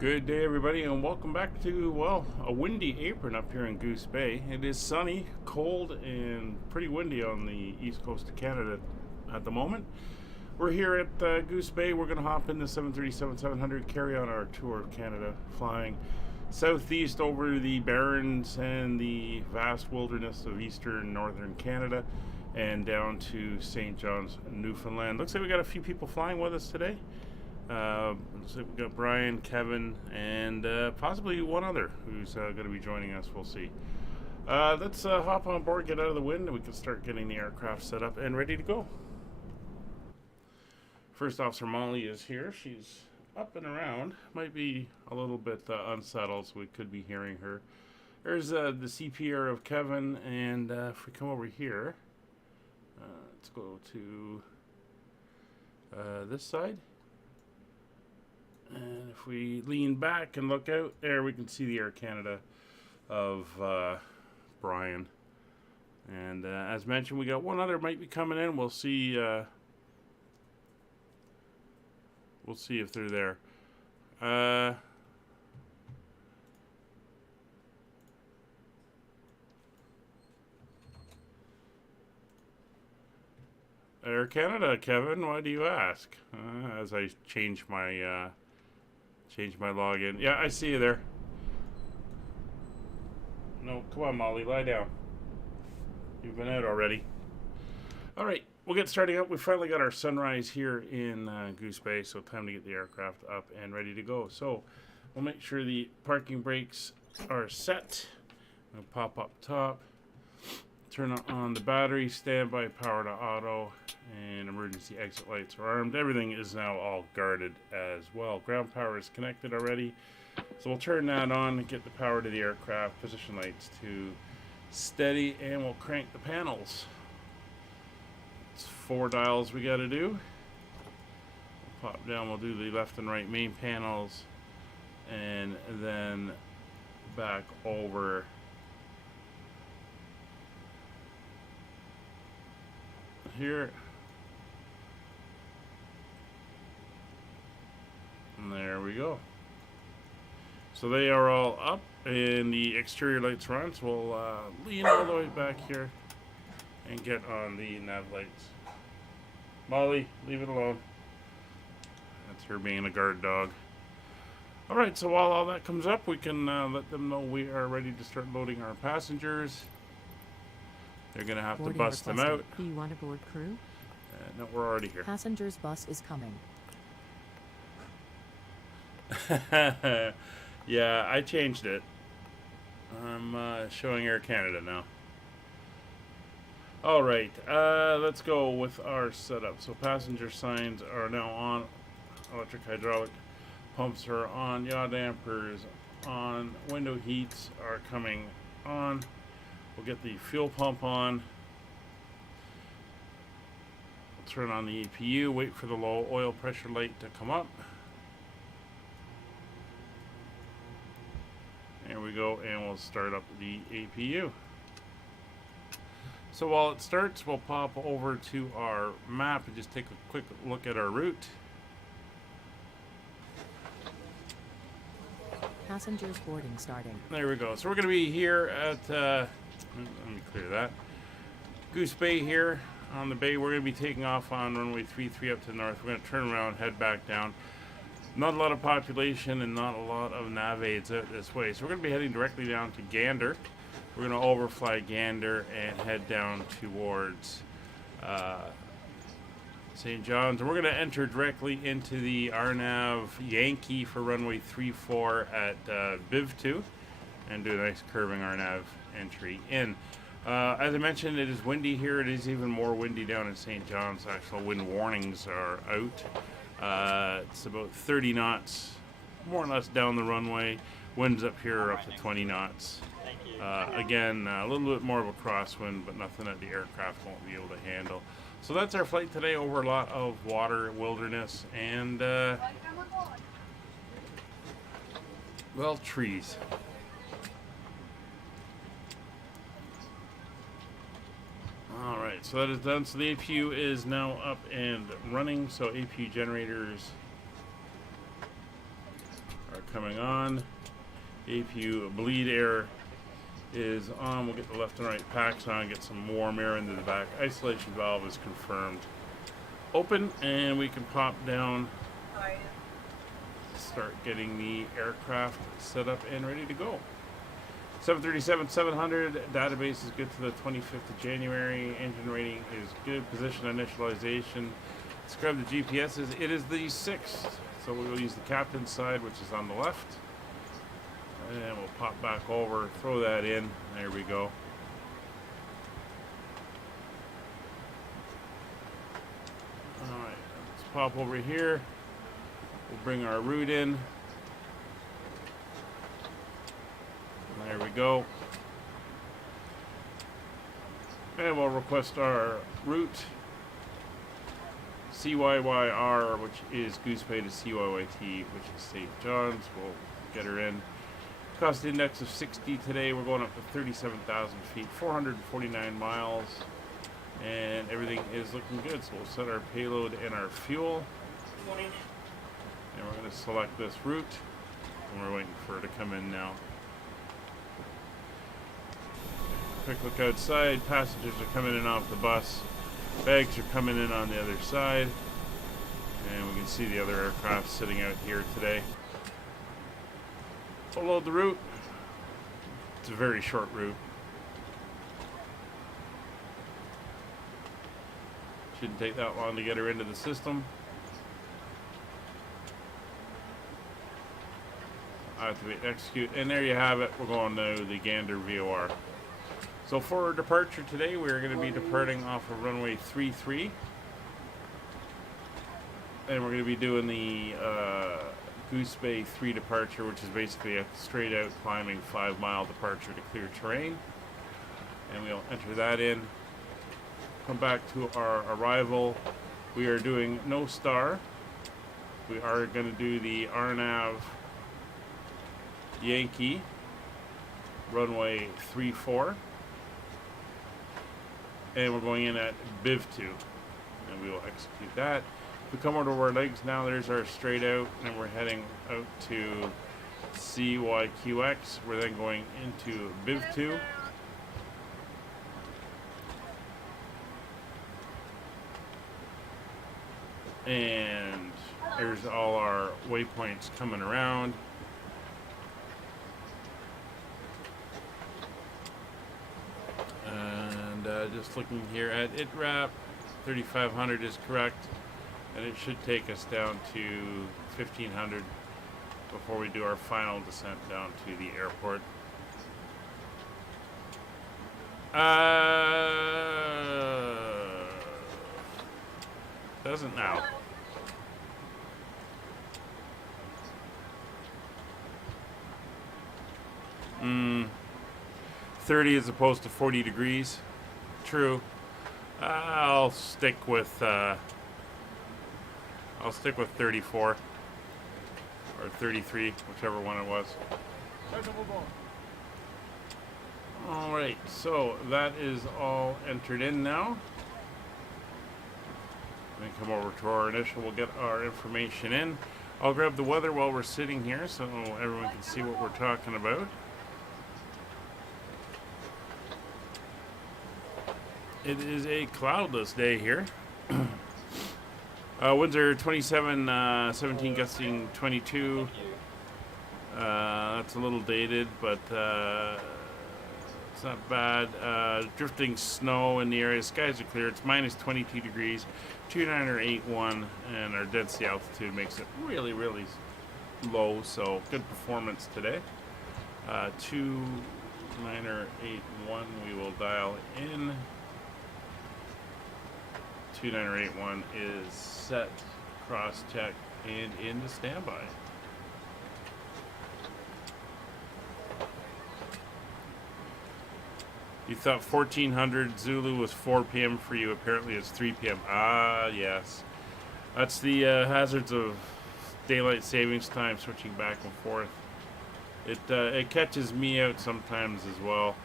Good day, everybody, and welcome back to, well, a windy apron up here in Goose Bay. It is sunny, cold, and pretty windy on the east coast of Canada at the moment. We're here at Goose Bay. We're going to hop in the 737-700, carry on our tour of Canada, flying southeast over the barrens and the vast wilderness of eastern northern Canada and down to St. John's, Newfoundland. Looks like we got a few people flying with us today. Looks like we've got Brian, Kevin, and possibly one other who's going to be joining us. We'll see. Let's hop on board, get out of the wind, and we can start getting the aircraft set up and ready to go. First Officer Molly is here. She's up and around. Might be a little bit unsettled, so we could be hearing her. There's the CPR of Kevin, and if we come over here, let's go to this side. And if we lean back and look out there, we can see the Air Canada of Brian. And as mentioned, we got one other might be coming in. We'll see. We'll see if they're there. Air Canada, Kevin. Why do you ask? As I change my login. Yeah, I see you there. No, come on, Molly, lie down. You've been out already. All right, we'll get starting up. We finally got our sunrise here in Goose Bay, so time to get the aircraft up and ready to go. So we'll make sure the parking brakes are set. We'll pop up top. Turn on the battery, standby power to auto, and emergency exit lights are armed. Everything is now all guarded as well. Ground power is connected already. So we'll turn that on and get the power to the aircraft, position lights to steady, and we'll crank the panels. It's 4 dials we got to do. We'll pop down, we'll do the left and right main panels, and then back over here, and there we go. So they are all up and the exterior lights are on, so we'll lean all the way back here and get on the nav lights. Molly, leave it alone. That's her being a guard dog. Alright, so while all that comes up, we can let them know we are ready to start loading our passengers. They're going to have to bust them out. Do you want a board crew? No, we're already here. Passengers bus is coming. Yeah, I changed it. I'm showing Air Canada now. Alright, let's go with our setup. So passenger signs are now on. Electric hydraulic pumps are on. Yaw dampers on. Window heats are coming on. We'll get the fuel pump on. We'll turn on the APU, wait for the low oil pressure light to come up. There we go, and we'll start up the APU. So while it starts, we'll pop over to our map and just take a quick look at our route. Passengers boarding starting. There we go. So we're going to be here at, let me clear that. Goose Bay here on the bay. We're going to be taking off on runway 33 up to the north. We're going to turn around, head back down. Not a lot of population and not a lot of nav aids out this way. So we're going to be heading directly down to Gander. We're going to overfly Gander and head down towards St. John's. And we're going to enter directly into the RNAV Yankee for runway 34 at BIV2 and do a nice curving RNAV entry in. As I mentioned, it is windy here. It is even more windy down in St. John's. Actual wind warnings are out. It's about 30 knots, more or less down the runway. Winds up here are up to 20 knots. Again, a little bit more of a crosswind, but nothing that the aircraft won't be able to handle. So that's our flight today over a lot of water, wilderness, and, well, trees. Alright, so that is done. So the APU is now up and running. So APU generators are coming on. APU bleed air is on. We'll get the left and right packs on, get some warm air into the back. Isolation valve is confirmed open, and we can pop down, start getting the aircraft set up and ready to go. 737-700 database is good to the 25th of January. Engine rating is good. Position initialization. Describe the GPS as it is the 6th. So we will use the captain's side, which is on the left. And we'll pop back over, throw that in. There we go. Alright, let's pop over here. We'll bring our route in. There we go. And we'll request our route. CYYR, which is Goose Bay, to CYYT, which is St. John's. We'll get her in. Cost index of 60 today. We're going up to 37,000 feet, 449 miles. And everything is looking good. So we'll set our payload and our fuel. And we're going to select this route. And we're waiting for it to come in now. Quick look outside. Passengers are coming in off the bus. Bags are coming in on the other side. And we can see the other aircraft sitting out here today. We'll load the route. It's a very short route. Shouldn't take that long to get her into the system. Activate and execute. And there you have it. We're going to the Gander VOR. So for our departure today, we're going to be departing off of runway 33. And we're going to be doing the Goose Bay 3 departure, which is basically a straight out climbing 5-mile departure to clear terrain. And we'll enter that in. Come back to our arrival. We are doing no star. We are going to do the RNAV Yankee runway 34. And we're going in at BIV 2, and we will execute that. We come over to our legs now. There's our straight out, and we're heading out to CYYX. We're then going into BIV 2. And there's all our waypoints coming around. Just looking here at ITRAP, 3500 is correct, and it should take us down to 1500 before we do our final descent down to the airport. Doesn't now. Mm, 30 as opposed to 40 degrees. True. I'll stick with 34 or 33, whichever one it was. All right, so that is all entered in now. Then come over to our initial. We'll get our information in. I'll grab the weather while we're sitting here so everyone can see what we're talking about. It is a cloudless day here. Winds are 27, 17 gusting 22. That's a little dated, but it's not bad. Drifting snow in the area. Skies are clear. It's minus 22 degrees, 2981, and our dead sea altitude makes it really, really low. So good performance today. 2981. We will dial in. 2981 is set, cross-check, and into standby. You thought 1400 Zulu was 4 p.m. for you. Apparently it's 3 p.m. Ah, yes. That's the hazards of daylight savings time, switching back and forth. It catches me out sometimes as well.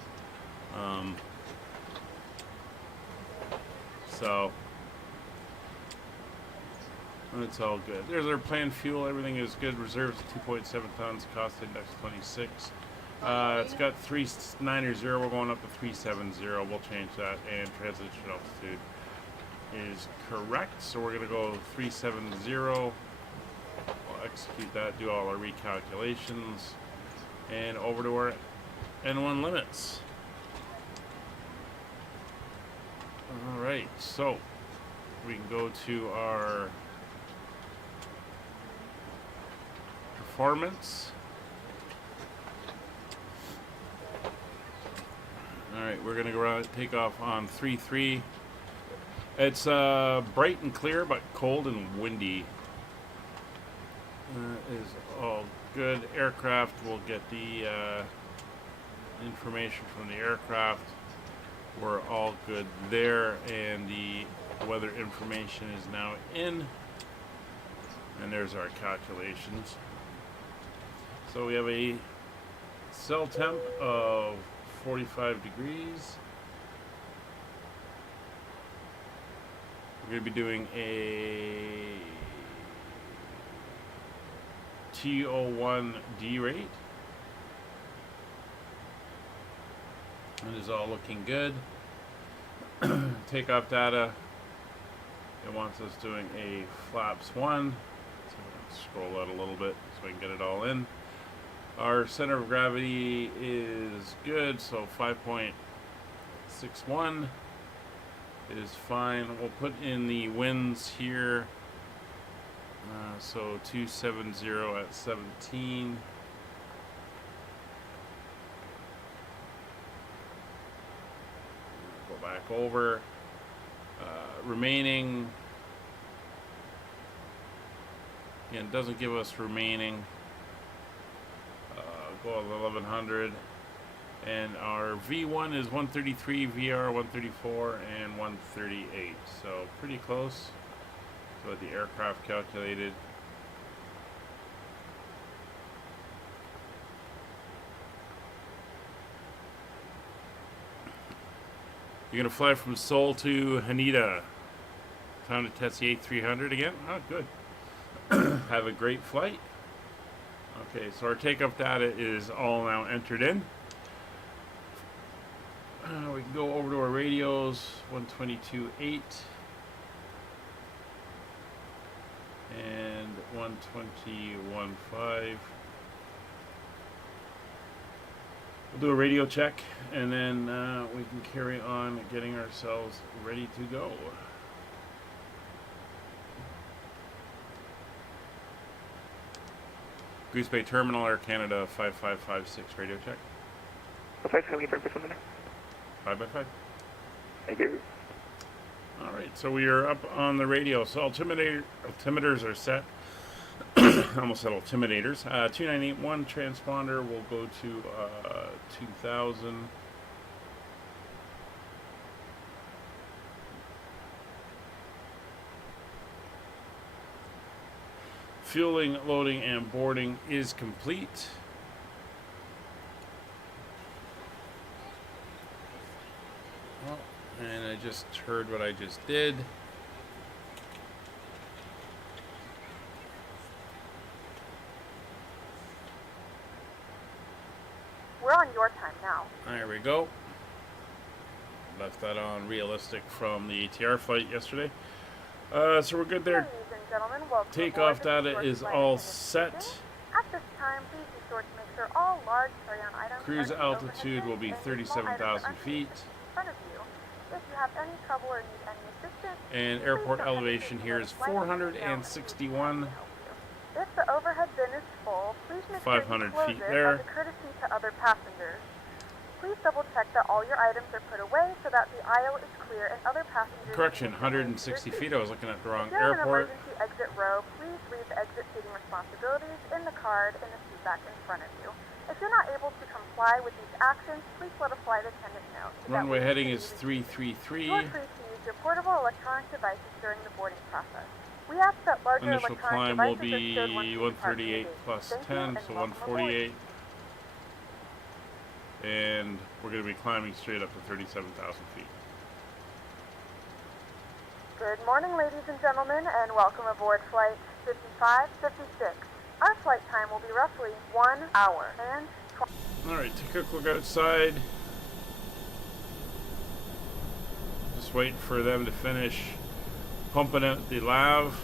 It's all good. There's our planned fuel. Everything is good. Reserves 2.7 tons. Cost index 26. It's got 390. We're going up to 370. We'll change that. And transition altitude is correct. So we're going to go 370. We'll execute that. Do all our recalculations. And over to our N1 limits. Alright, so we can go to our performance. Alright, we're going to go around, take off on 3-3. It's bright and clear, but cold and windy. Is all good. Aircraft, we'll get the information from the aircraft. We're all good there, and the weather information is now in. And there's our calculations. So we have a cell temp of 45 degrees. We're going to be doing a TO1 D rate. It is all looking good. Takeoff data. It wants us doing a flaps 1. So scroll that a little bit so we can get it all in. Our center of gravity is good, so 5.61 is fine. We'll put in the winds here. So 270 at 17. Go back over. Remaining. Again, it doesn't give us remaining. Go to 1100. And our V1 is 133, VR 134, and 138. So pretty close to what the aircraft calculated. You're going to fly from Seoul to Haneda. Time to test the A300 again. Oh, good. Have a great flight. Okay, so our takeoff data is all now entered in. We can go over to our radios, 122.8 and 121.5. We'll do a radio check, and then we can carry on getting ourselves ready to go. Goose Bay Terminal, Air Canada 5556 radio check. 5x5. Thank you. Alright, so we are up on the radio. So altimeters are set. Almost said altimeters. 2981 transponder will go to 2000. Fueling, loading, and boarding is complete. Oh, and I just heard what I just did. We're on your time now. There we go. Left that on realistic from the ATR flight yesterday. So we're good there. Ladies and gentlemen, welcome Takeoff aboard the data Short is Flight all Attendant set. speaking. At this time, please be sure to make sure all large carry-on items Cruise are in the altitude will be overhead bin, and small items 37,000 are feet. in front of you. If you have any trouble or need any assistance, And please airport don't elevation hesitate to here let is a flight attendant know and 461. If the overhead bin is full, please make sure 500 you close feet it there. as a courtesy to other passengers. Please double check that all your items are put away so that the aisle is clear and other passengers... Correction, can remain 160 seated. feet. I was looking at the wrong If you have an airport. emergency exit row, please read the exit seating responsibilities in the card in the seat back in front of you. If you're not able to comply with these actions, please let a flight attendant know. so that Runway we heading can is use it. 333. You are free to use your portable electronic devices during the boarding process. We ask that larger Initial electronic climb will devices are be stored once you 138 depart from the gate. plus Thank you, 10, and so welcome aboard. 148. And we're going to be climbing straight up to 37,000 feet. Good morning, ladies and gentlemen, and welcome aboard Flight 5556. Our flight time will be roughly 1 hour and 20. Alright, take a quick look outside. Just waiting for them to finish pumping out the lav.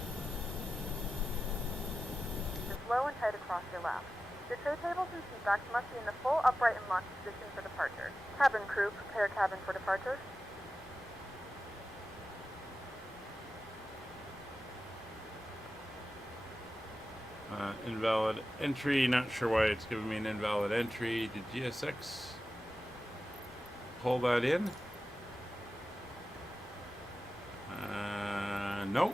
Is low and tight across your lap. Your tray tables and seat backs must be in the full upright and locked position for departure. Cabin crew, prepare cabin for departure. Invalid entry. Not sure why it's giving me an invalid entry. Did GSX pull that in? No.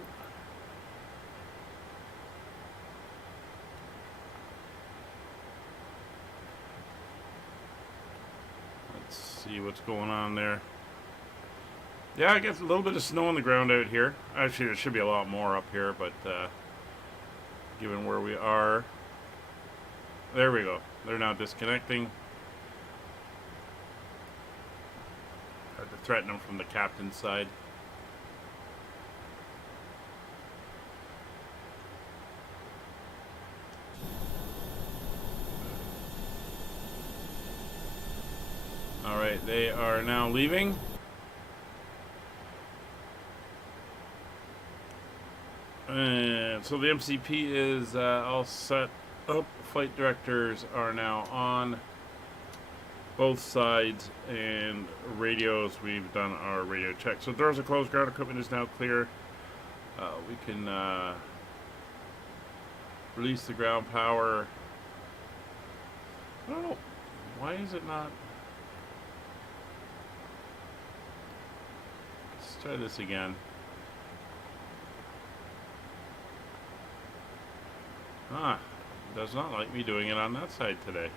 Let's see what's going on there. Yeah, I guess a little bit of snow on the ground out here. Actually, there should be a lot more up here, but given where we are, there we go. They're now disconnecting. Had to threaten them from the captain's side. Alright, they are now leaving. And so the MCP is all set up. Flight directors are now on both sides, and radios, we've done our radio check. So doors are closed, ground equipment is now clear. We can release the ground power. I don't know, why is it not? Let's try this again. Does not like me doing it on that side today.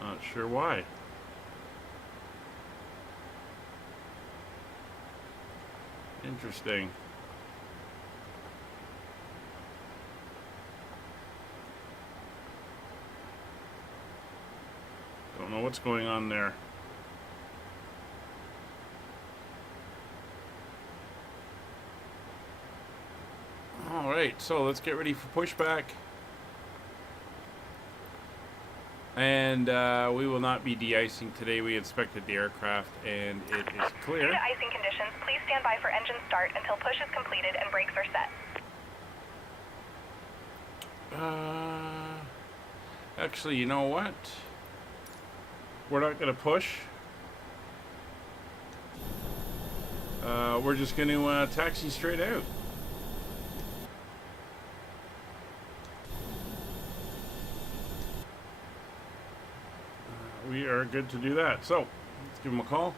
Not sure why. Interesting. Don't know what's going on there. Alright, so let's get ready for pushback. And we will not be de-icing today. We inspected the aircraft and it is clear. Due to icing conditions, please stand by for engine start until push is completed and brakes are set. Actually, you know what? We're not going to push. We're just going to taxi straight out. We are good to do that. So, let's give them a call.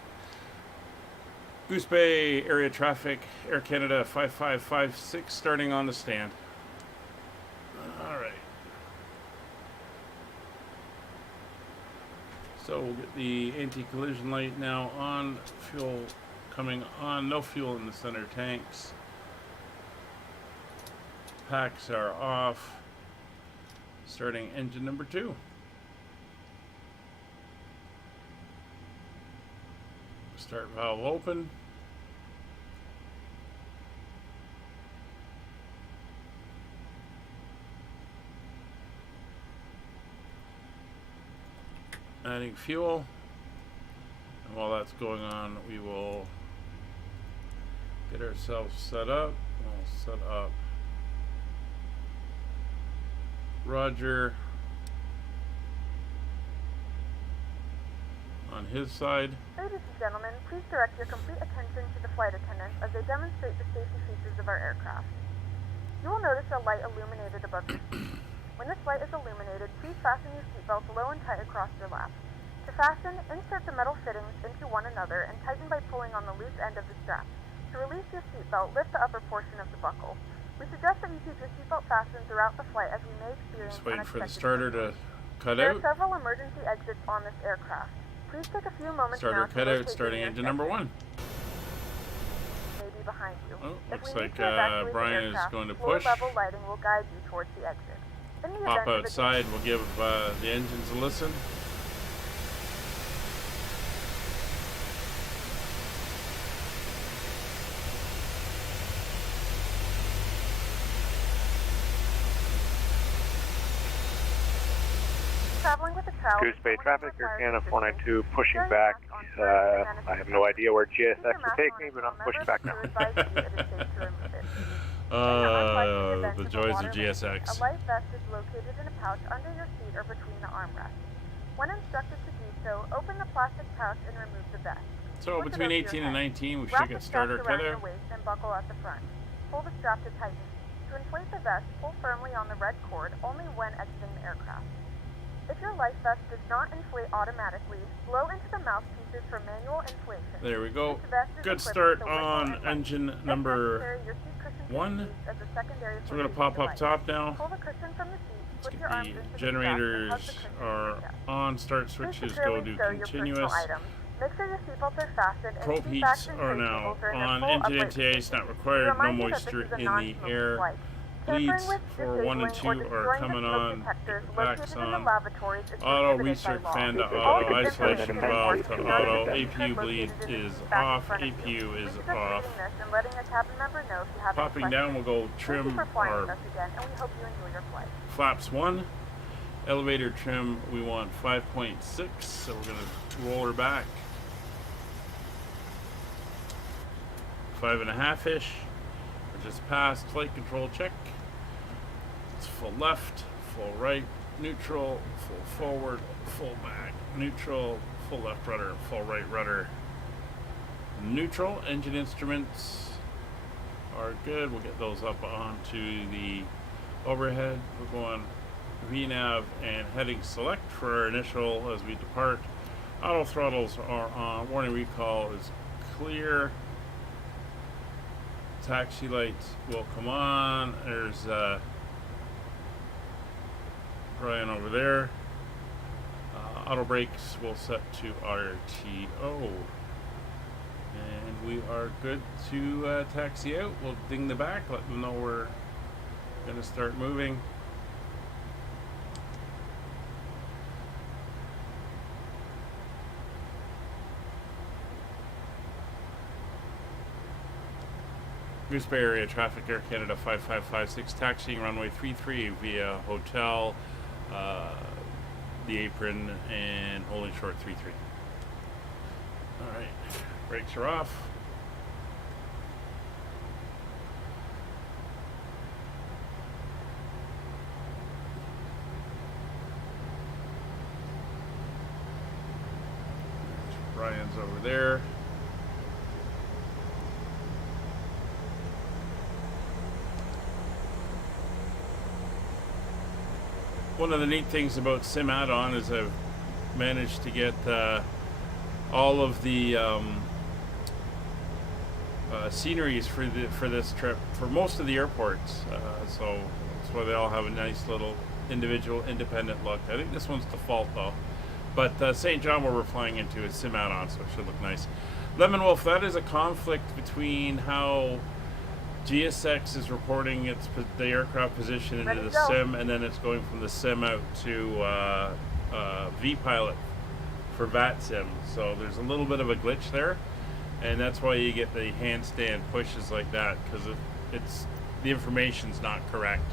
Goose Bay area traffic, Air Canada 5556, starting on the stand. Alright. So, we'll get the anti-collision light now on. Fuel coming on. No fuel in the center tanks. Packs are off. Starting engine number 2. Start valve open. Adding fuel. And while that's going on, we will get ourselves set up. We'll set up Roger on his side. Ladies and gentlemen, please direct your complete attention to the flight attendants as they demonstrate the safety features of our aircraft. You will notice a light illuminated above your seat. When this light is illuminated, please fasten your seatbelts low and tight across your lap. To fasten, insert the metal fittings into one another and tighten by pulling on the loose end of the strap. To release your seatbelt, lift the upper portion of the buckle. We suggest that you keep your seatbelt fastened throughout the flight as we may experience Just waiting for the unexpected starter to cut There out. are several emergency exits on this aircraft. Please take a few moments Starter now to cut out, locate starting your engine exit. number 1. Maybe behind you. Oh, If looks we need like to evacuate the Brian is aircraft, going to floor push. level lighting will guide you towards the exit. In the Pop event of a outside, we'll give the engines a listen. traveling with a child, Goose Bay traffic, Air Canada 492 pushing Carry back. mask on first, and I have no idea where keep your GSX mask will take on me, but until I'm pushing back now. members of crew advise you it is safe to remove it. In the unlikely event The of a joys water of landing, GSX. a life vest is located in a pouch under your seat or between the armrests. When instructed to do so, open the plastic pouch and remove the vest. So Push it between over your 18 and head. 19, we Wrap should the get started. straps around your waist and buckle at the front. Pull the strap to tighten. To inflate the vest, pull firmly on the red cord only when exiting the aircraft. If your life vest does not inflate automatically, blow into the mouthpieces for manual inflation. There we go. This vest is Good equipped start with a whistle on and light. engine If number necessary, your seat cushion can 1. be used as a secondary So we're going to for pop up light. top now. Pull the cushion from the seat, Let's slip get your arms into the the generators straps, and hug the cushion to are your chest. on. Start Please switches go securely to stow your personal continuous. items. Make sure your seatbelts are fastened and Probe seat heats backs and are tray now tables are in their on. full Engine upright NTA is position. not We required. No remind you that this moisture is a in the non-smoking air. flight. Bleeds Tampering with, for 1 and disabling, 2 or are destroying coming the smoke on. detectors Backs located in the on. lavatories is Auto prohibited by recirc law. fan to All auto. this Isolation information is valve important to to notice auto. the APU secret bleed located in the is seat back in off. front of you. APU is Please accept off. reading this and letting a cabin member know if you have any Popping down, we'll questions. go Thank trim you for flying our with us again, and we hope you enjoy your flight. flaps 1. Elevator trim, we want 5.6, so we're going to roll her back 5.5-ish. We're just past flight control check. It's full left, full right, neutral, full forward, full back, neutral, full left rudder, full right rudder, neutral. Engine instruments are good. We'll get those up onto the overhead. We're going VNAV and heading select for our initial as we depart. Auto throttles are on. Warning recall is clear. Taxi lights will come on. There's Brian over there. Auto brakes will set to RTO. And we are good to taxi out. We'll ding the back, let them know we're going to start moving. Goose Bay area traffic, Air Canada 5556, taxiing runway 33 via hotel, the apron, and holding short 33. Alright, brakes are off. Brian's over there. One of the neat things about Sim Add-on is I've managed to get all of the sceneries for this trip for most of the airports. So that's why they all have a nice little individual, independent look. I think this one's default though. But St. John, where we're flying into, is Sim Add-on, so it should look nice. Lemon Wolf, that is a conflict between how GSX is reporting the aircraft position into the sim, and then it's going from the sim out to vPilot for VATSIM. So there's a little bit of a glitch there, and that's why you get the handstand pushes like that, because it's the information's not correct.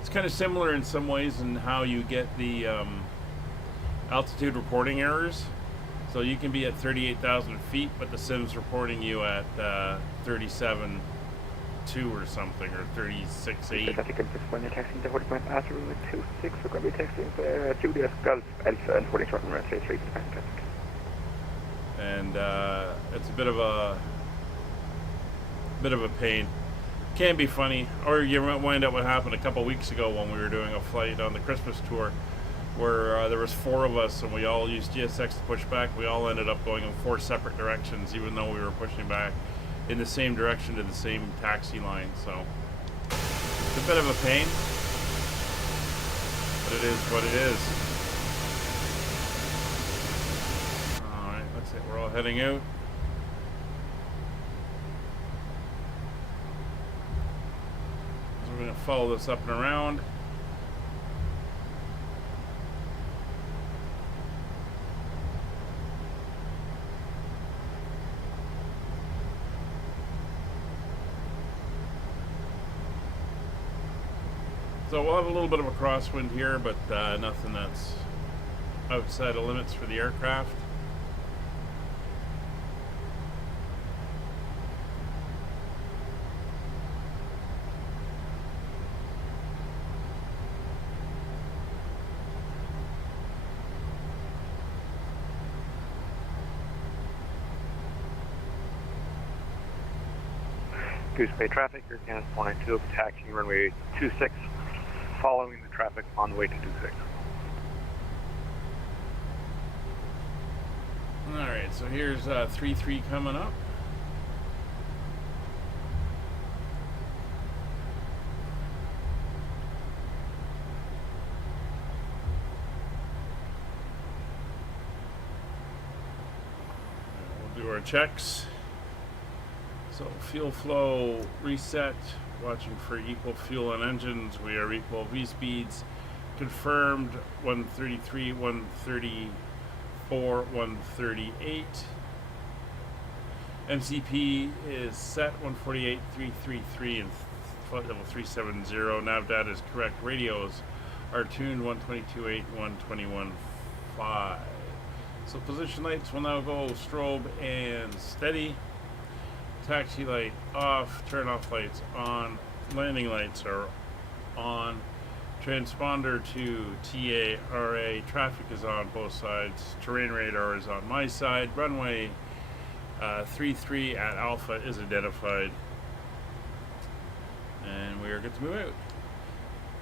It's kind of similar in some ways in how you get the altitude reporting errors. So you can be at 38,000 feet, but the sim's reporting you at 37.2 or something, or 36.8. Traffic in when you're taxiing to 40 miles after route 26, we're going to be taxiing Julius Gulf Alpha and holding short on runway 33 for the passing traffic. And it's a bit of a pain. Can be funny, or you might wind up what happened a couple weeks ago when we were doing a flight on the Christmas tour, where there was 4 of us and we all used GSX to push back. We all ended up going in 4 separate directions, even though we were pushing back in the same direction to the same taxi line. So it's a bit of a pain, but it is what it is. All right, that's it. We're all heading out. So we're going to follow this up and around. So we'll have a little bit of a crosswind here, but nothing that's outside of limits for the aircraft. Goose Bay traffic, Air Canada 492, taxiing runway 26, following the traffic on the way to 26. Alright, so here's 3-3 coming up. We'll do our checks. So fuel flow reset, watching for equal fuel on engines. We are equal V speeds confirmed 133, 134, 138. MCP is set 148, 333 and flight level 370. Nav data is correct. Radios are tuned 122.8, 121.5. So position lights will now go strobe and steady. Taxi light off, turn off lights on, landing lights are on, transponder to TARA, traffic is on both sides, terrain radar is on my side, runway 33 at Alpha is identified, and we are good to move out.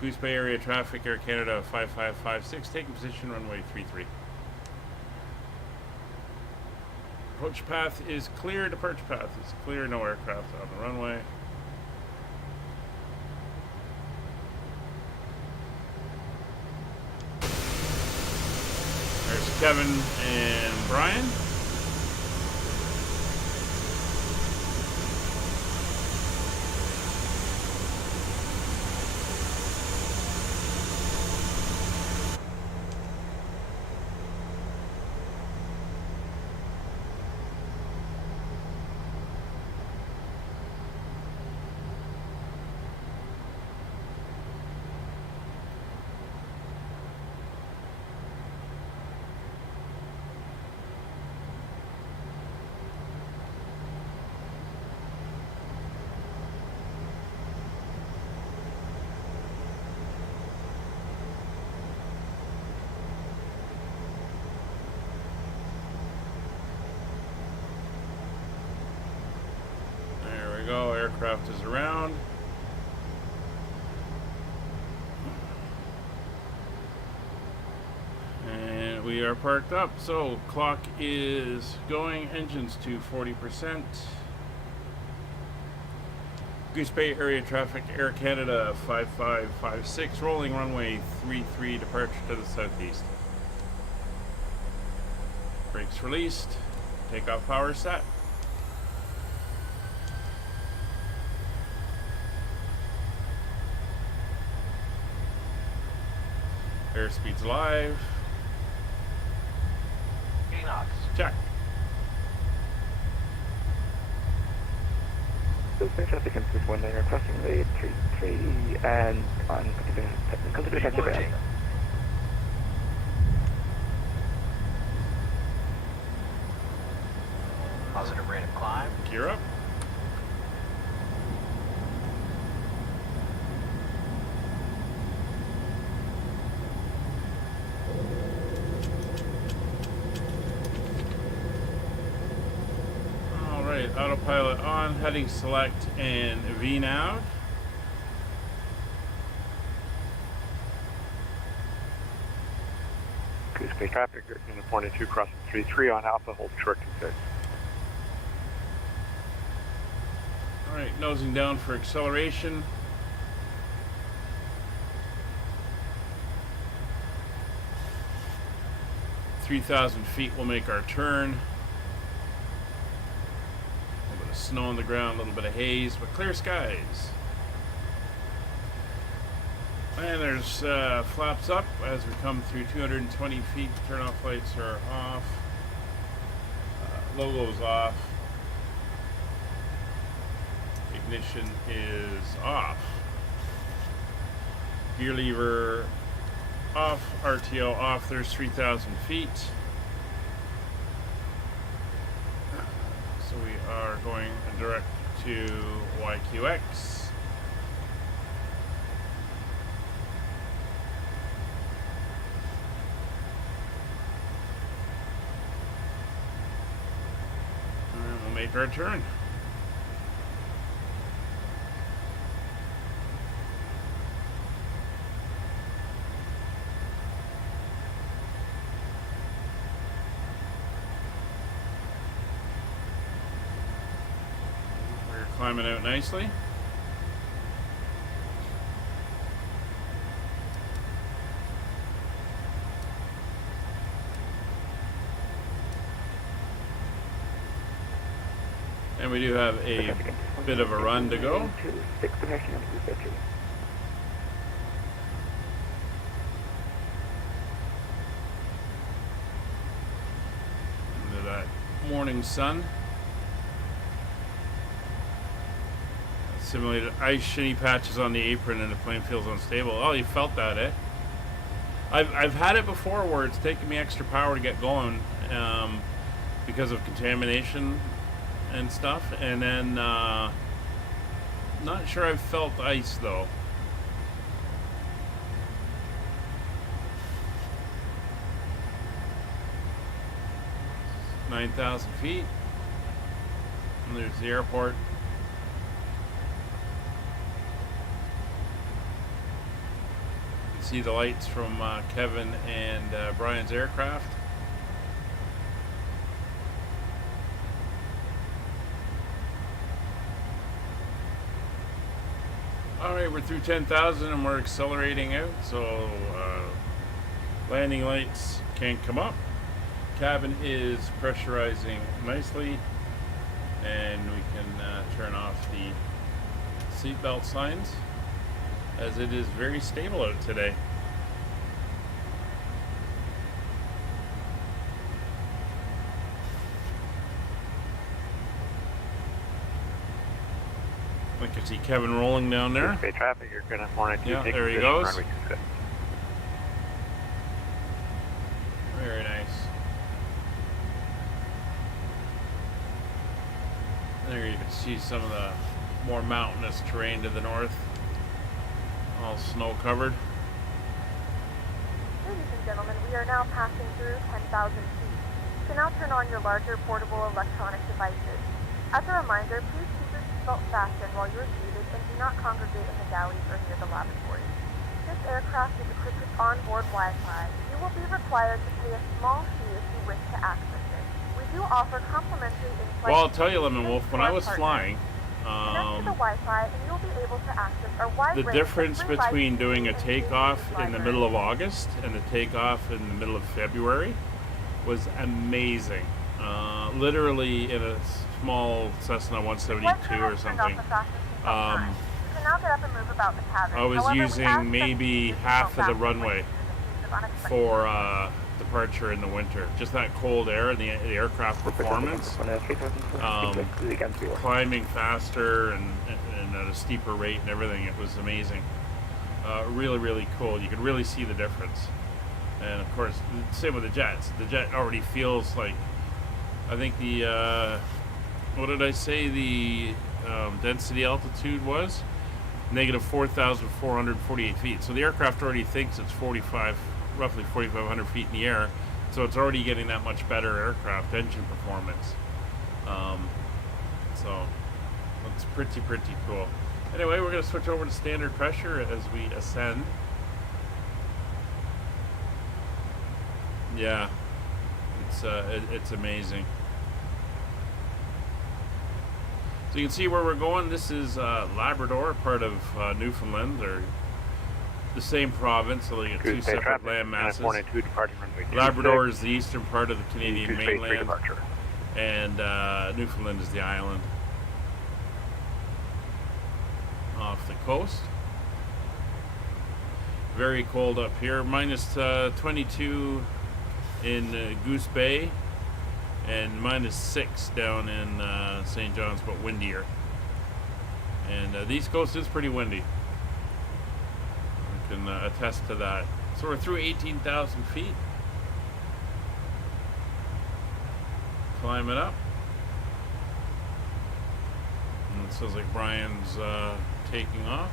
Goose Bay area traffic, Air Canada 5556, taking position runway 33. Approach path is clear, departure path is clear, no aircraft on the runway. There's Kevin and Brian. Go, aircraft is around. And we are parked up. So clock is going, engines to 40%. Goose Bay area traffic, Air Canada 5556, rolling runway 33, departure to the southeast. Brakes released, takeoff power set. Airspeed's live. 80 knots. Check. Goose Bay traffic into this one layer, crossing the 33 and on continuation activity. Positive rate of climb. Gear up. Autopilot on, heading select and VNAV. Goose Bay traffic, in the 42 crossing 33 on Alpha, hold short to 6. Alright, nosing down for acceleration. (3,000 feet will make our turn. Snow on the ground, a little bit of haze, but clear skies. And there's flaps up as we come through 220 feet. Turn-off lights are off. Logo's off. Ignition is off. Gear lever off, RTO off. There's 3,000 feet. So we are going direct to YQX. And we'll make our turn. Climbing out nicely. And we do have a bit of a run to go. Into that morning sun. Simulated ice shinny patches on the apron and the plane feels unstable. Oh, you felt that, eh? I've had it before where it's taken me extra power to get going because of contamination and stuff, and then not sure I've felt ice though. It's 9,000 feet, and there's the airport. See the lights from Kevin and Brian's aircraft. Alright, we're through 10,000 and we're accelerating out, so landing lights can't come up. Cabin is pressurizing nicely, and we can turn off the seatbelt signs, as it is very stable out today. I can see Kevin rolling down there. Goose Bay traffic, you're going to want to Yeah, take there he position, goes. runway 26. Very nice. There you can see some of the more mountainous terrain to the north. All snow covered. Ladies and gentlemen, we are now passing through 10,000 feet. You can now turn on your larger portable electronic devices. As a reminder, please keep your seatbelt fastened while you are seated and do not congregate in the galleys or near the lavatories. This aircraft is equipped with onboard Wi-Fi. You will be required to pay a small fee if you wish to access it. We do offer complimentary in-flight. Well, I'll tell you, Lemon Wolf, when I was flying, connect to the Wi-Fi and you'll be able to access our wide the range difference of free between doing a and takeoff safety in the libraries. middle of August and the takeoff in the middle of February was amazing. Literally in a small Cessna 172 or something. I was using maybe half of the runway for departure in the winter. Just that cold air and the aircraft performance. Climbing faster and at a steeper rate and everything. It was amazing. Really, really cool. You could really see the difference. And of course, same with the jets. The jet already feels like, I think the, what did I say the density altitude was? Negative 4,448 feet. So the aircraft already thinks it's roughly 4,500 feet in the air. So it's already getting that much better aircraft engine performance. So it's pretty cool. Anyway, we're going to switch over to standard pressure as we ascend. Yeah, it's amazing. So you can see where we're going. This is Labrador, part of Newfoundland. They're the same province, so they get two separate land masses. Labrador is the eastern part of the Canadian mainland, and Newfoundland is the island off the coast. Very cold up here, minus 22 in Goose Bay, and minus 6 down in St. John's, but windier. And the East Coast is pretty windy. can attest to that. So we're through 18,000 feet. Climbing up. And it sounds like Brian's taking off.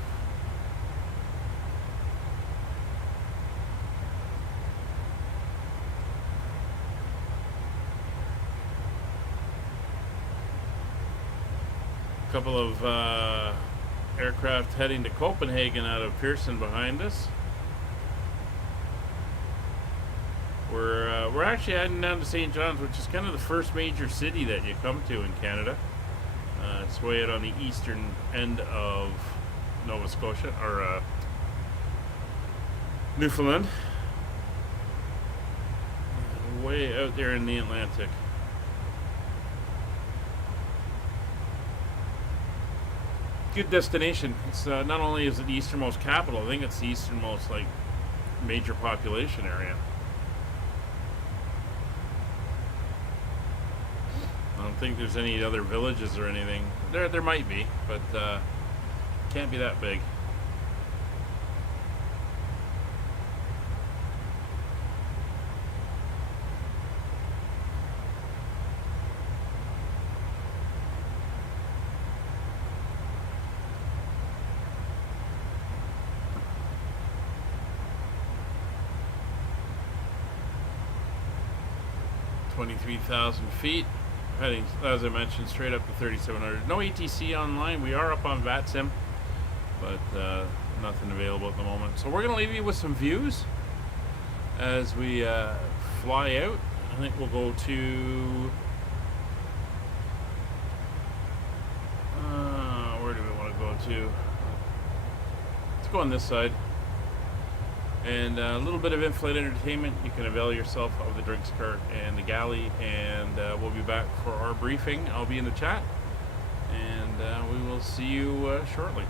A couple of aircraft heading to Copenhagen out of Pearson behind us. We're actually heading down to St. John's, which is kind of the first major city that you come to in Canada. It's way out on the eastern end of Nova Scotia, or Newfoundland. Way out there in the Atlantic. Good destination. It's not only is it the easternmost capital, I think it's the easternmost like major population area. I don't think there's any other villages or anything. There might be, but can't be that big. $23,000 feet. Heading, as I mentioned, straight up to 3,700. No ATC online. We are up on VATSIM, but nothing available at the moment. So we're going to leave you with some views as we fly out. I think we'll go to... where do we want to go to? Let's go on this side. And a little bit of in-flight entertainment. You can avail yourself of the drinks cart and the galley, and we'll be back for our briefing. I'll be in the chat, and we will see you shortly.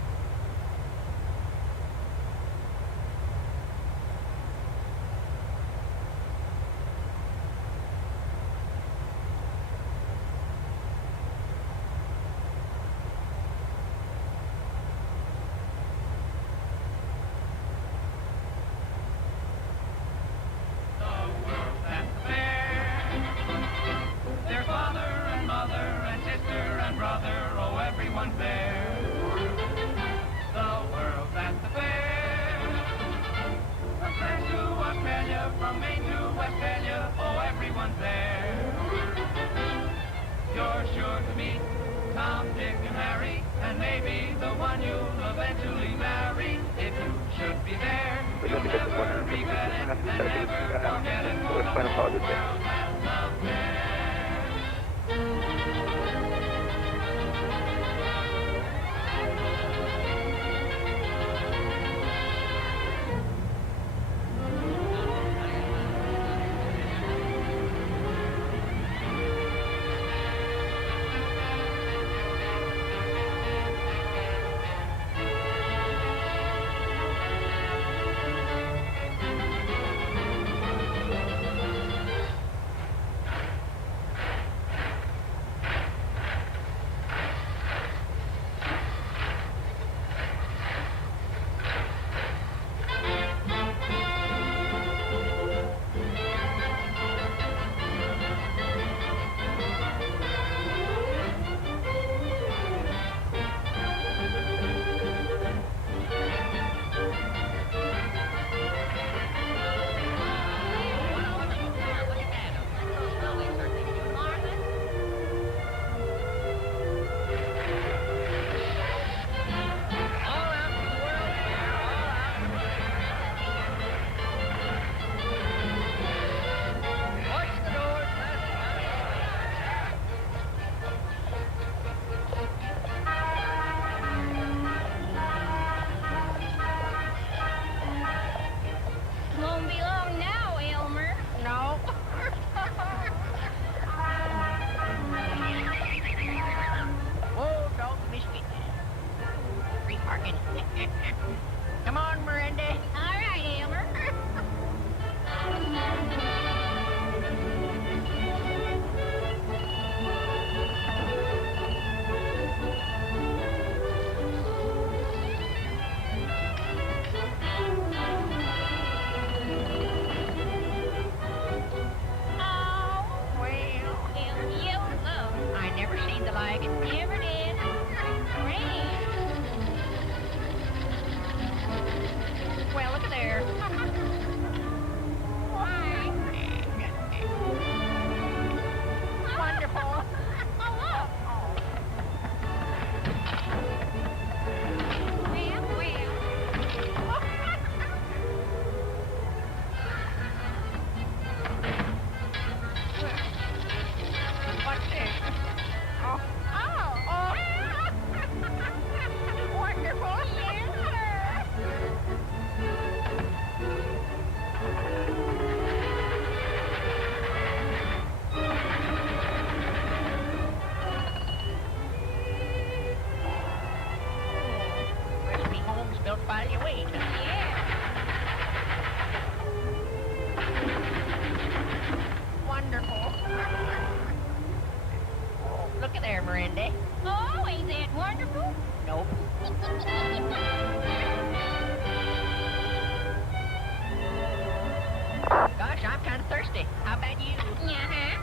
thanks. I'm kind of thirsty. How about you? Uh-huh.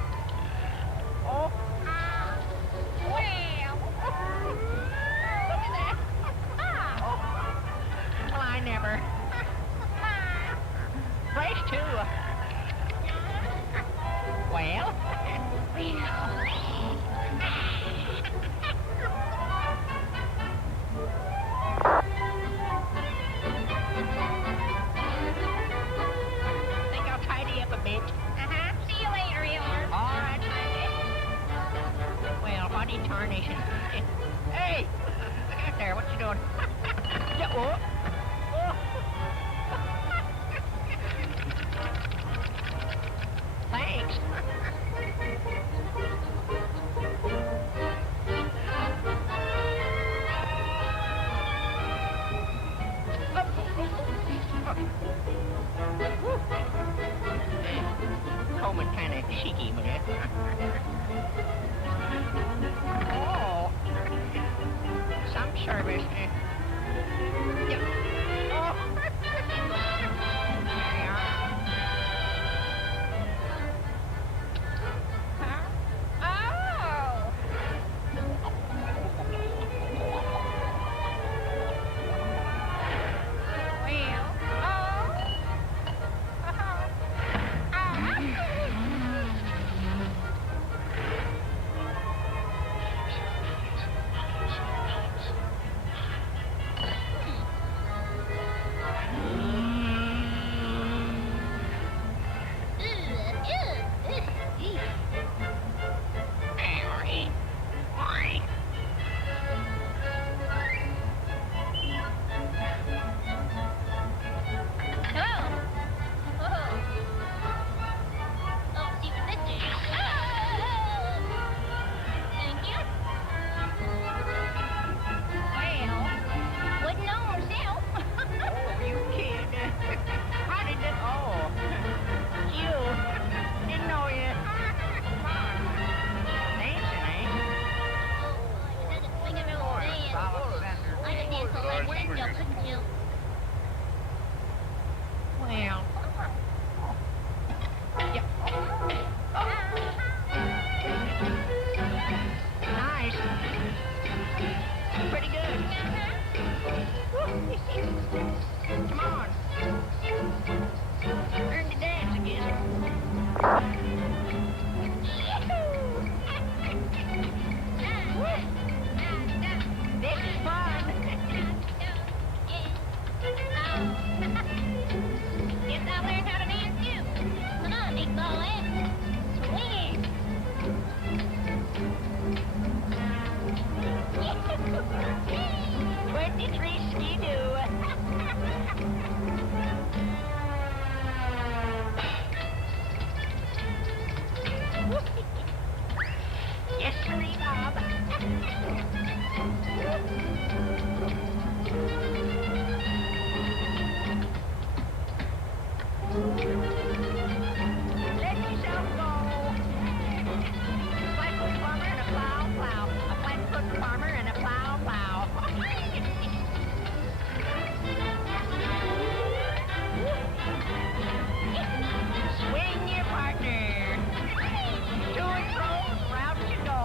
Oh, Well. look at that. Oh. Well, I never. Fresh, too. Well. Think I'll tidy up a bit. Uh-huh. See you later, Eeyore. All right, Frankie. Well, what are you tarnishing? Hey! Look out there, what you doing? Yeah, oh. Oh. Thanks. Coleman kind of cheeky with it. Oh, some service. Yep. Oh. There you are. Huh? Oh. Well. Oh. Hello. Whoa. Oh, see what this is. Oh. Thank you. Well, wouldn't know myself. Oh, you kid. How did it? Oh, you. Didn't know you. Come on. Dancing, eh? Oh, it doesn't swing around dance. I can dance all by myself, couldn't you? Well. Yep. Nice. Pretty good. Come on. Learn to dance, I guess. This is fun. Guess I'll learn how to dance too. Come on, big ball head. Swing it. 23 ski-doo. Yes, sirree, Bob. Let yourself go. Flatfoot farmer and a plow, plow. A flatfoot farmer and a plow, plow. Swing your partner. To and fro, route you go.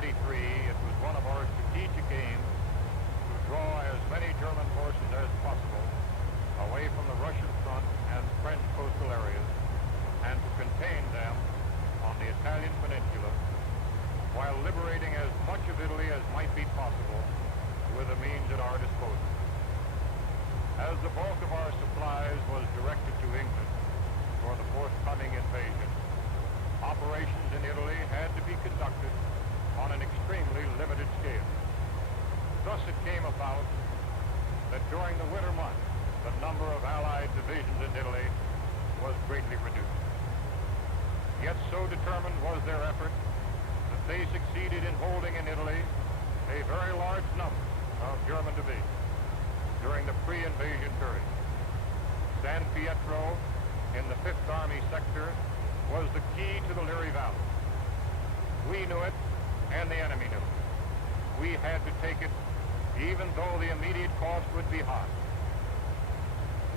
it was one of our strategic aims to draw as many German forces as possible away from the Russian front and French coastal areas and to contain them on the Italian peninsula while liberating as much of Italy as might be possible with the means at our disposal. As the bulk of our supplies was directed to England for the forthcoming invasion, operations in Italy had to be conducted on an extremely limited scale. Thus it came about that during the winter months, the number of Allied divisions in Italy was greatly reduced. Yet so determined was their effort that they succeeded in holding in Italy a very large number of German divisions during the pre-invasion period. San Pietro in the 5th Army sector was the key to the Liri Valley. We knew it, and the enemy knew it. We had to take it, even though the immediate cost would be high.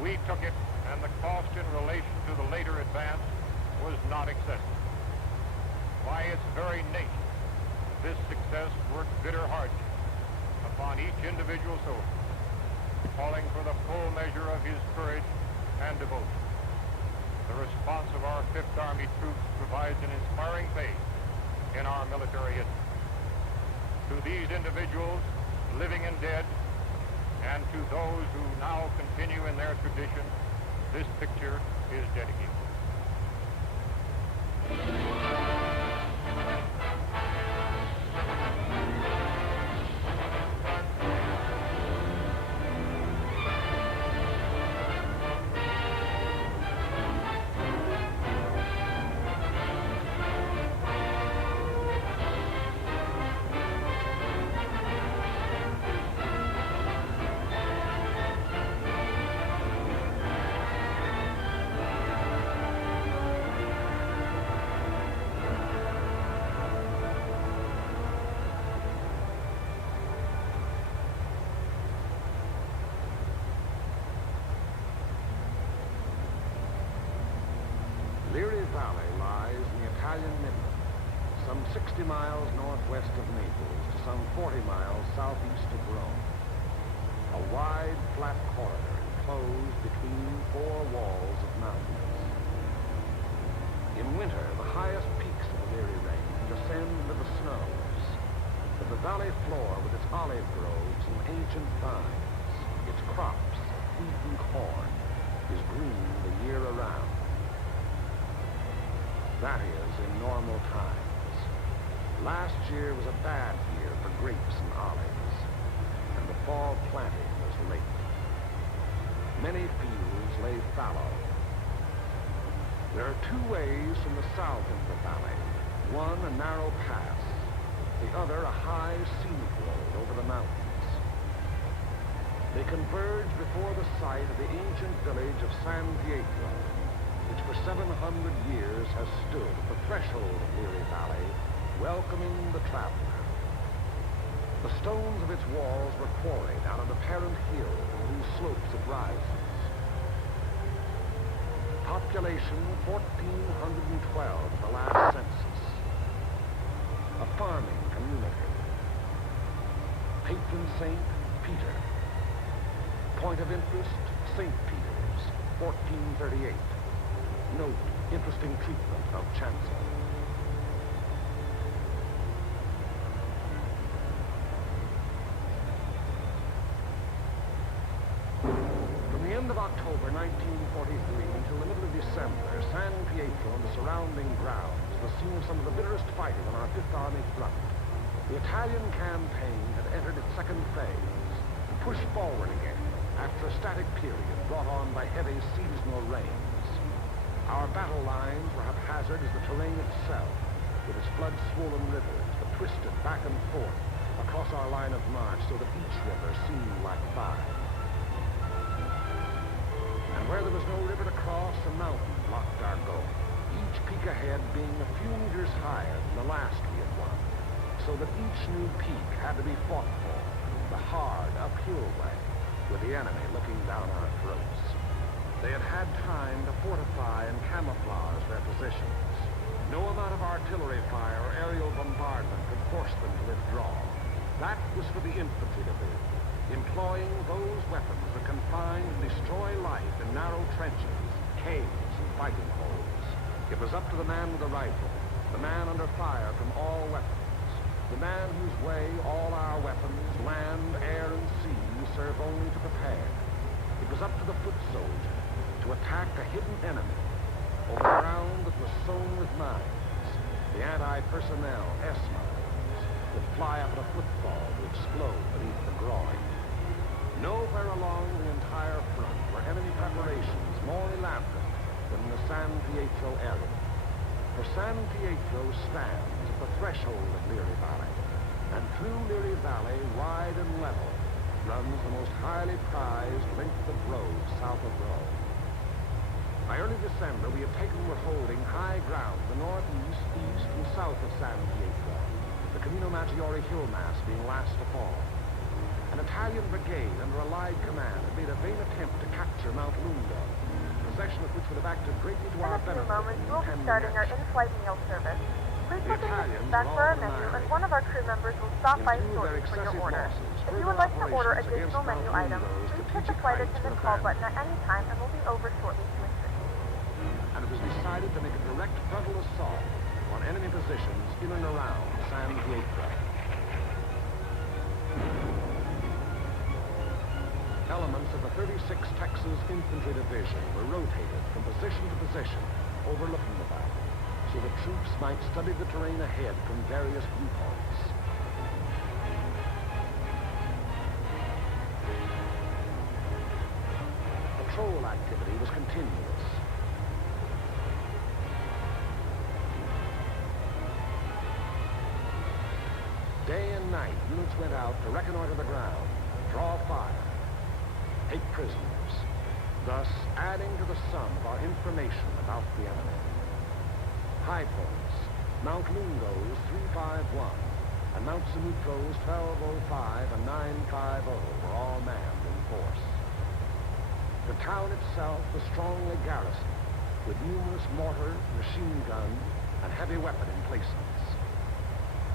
We took it, and the cost in relation to the later advance was not excessive. By its very nature, this success worked bitter hardship upon each individual soldier, calling for the full measure of his courage and devotion. The response of our 5th Army troops provides an inspiring page in our military history. To these individuals, living and dead, and to those who now continue in their tradition, this picture is dedicated. Liri Valley lies in the Italian Midland, some 60 miles northwest of Naples to some 40 miles southeast of Rome. A wide, flat corridor enclosed between 4 walls of mountains. In winter, the highest peaks of the Liri range ascend into the snows, but the valley floor with its olive groves and ancient vines, its crops, wheat and corn, is green the year around. That is, in normal times. Last year was a bad year for grapes and olives, and the fall planting was late. Many fields lay fallow. There are 2 ways from the south into the valley. One a narrow pass, the other a high scenic road over the mountains. They converge before the site of the ancient village of San Pietro, which for 700 years has stood at the threshold of Liri Valley, welcoming the traveler. The stones of its walls were quarried out of the parent hill from whose slopes it rises. Population 1,412 at the last census. A farming community. Patron saint, Peter. Point of interest, St. Peter's, 1438. Note, interesting treatment of chancel. From the end of October 1943 until the middle of December, San Pietro and the surrounding grounds was the scene of some of the bitterest fighting on our 5th Army front. The Italian campaign had entered its second phase and pushed forward again after a static period brought on by heavy seasonal rains. Our battle lines were haphazard as the terrain itself, with its flood-swollen rivers that twisted back and forth across our line of march so that each river seemed like 5. And where there was no river to cross, a mountain blocked our goal, each peak ahead being a few meters higher than the last we had won, so that each new peak had to be fought for the hard, uphill way, with the enemy looking down our throats. They had had time to fortify and camouflage their positions, No amount of artillery fire or aerial bombardment could force them to withdraw. That was for the infantry division, employing those weapons that can find and destroy life in narrow trenches, caves, and fighting holes. It was up to the man with the rifle, the man under fire from all weapons, the man whose way all our weapons, land, air, and sea, serve only to prepare. It was up to the foot soldier to attack a hidden enemy over ground that was sown with mines, the anti-personnel S-mines that fly up at a football to explode beneath the groin. Nowhere along the entire front were enemy preparations more elaborate than in the San Pietro area. For San Pietro stands at the threshold of Leary Valley, and through Leary Valley, wide and level, runs the most highly prized length of road south of Rome. By early December, we had taken or holding high ground to the northeast, east, and south of San Pietro, the Camino Maggiore hill mass being last to fall. An Italian brigade under Allied command had made a vain attempt to capture Mount Lungo, possession of which would have acted greatly to our benefit. In a few moments, we'll be starting our in-flight meal service. Please look in the seat back for our menu, and one of our crew members will stop by shortly for your order. If you would like to order additional menu items, please hit the flight attendant call button at any time, and we'll be over shortly to assist. And it was decided to make a direct frontal assault on enemy positions in and around San Pietro. Elements of the 36th Texas Infantry Division were rotated from position to position, overlooking the battle, so the troops might study the terrain ahead from various viewpoints. Patrol activity was continuous. Day and night, units went out to reconnoiter the ground, draw fire, take prisoners, thus adding to the sum of our information about the enemy. High points, Mount Lungo's 351 and Mount Sinutro's 1205 and 950 were all manned in force. The town itself was strongly garrisoned, with numerous mortar, machine gun, and heavy weapon emplacements.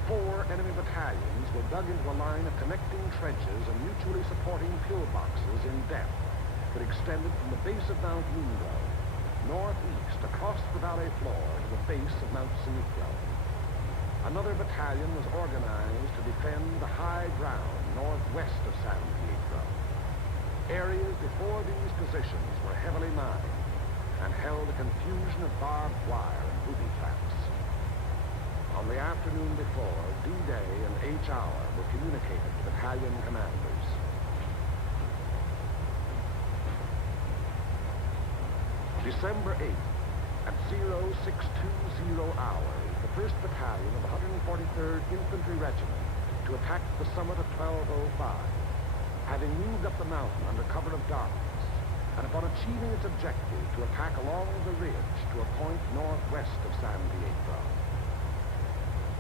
4 enemy battalions were dug into a line of connecting trenches and mutually supporting pillboxes in depth that extended from the base of Mount Lungo, northeast across the valley floor to the base of Mount Sinitro. Another battalion was organized to defend the high ground northwest of San Pietro. Areas before these positions were heavily mined and held a confusion of barbed wire and booby traps. On the afternoon before, D-Day and H-Hour were communicated to battalion commanders. December 8th, at 0620 hours, the 1st Battalion of the 143rd Infantry Regiment to attack the summit of 1205, having moved up the mountain under cover of darkness, and upon achieving its objective to attack along the ridge to a point northwest of San Pietro.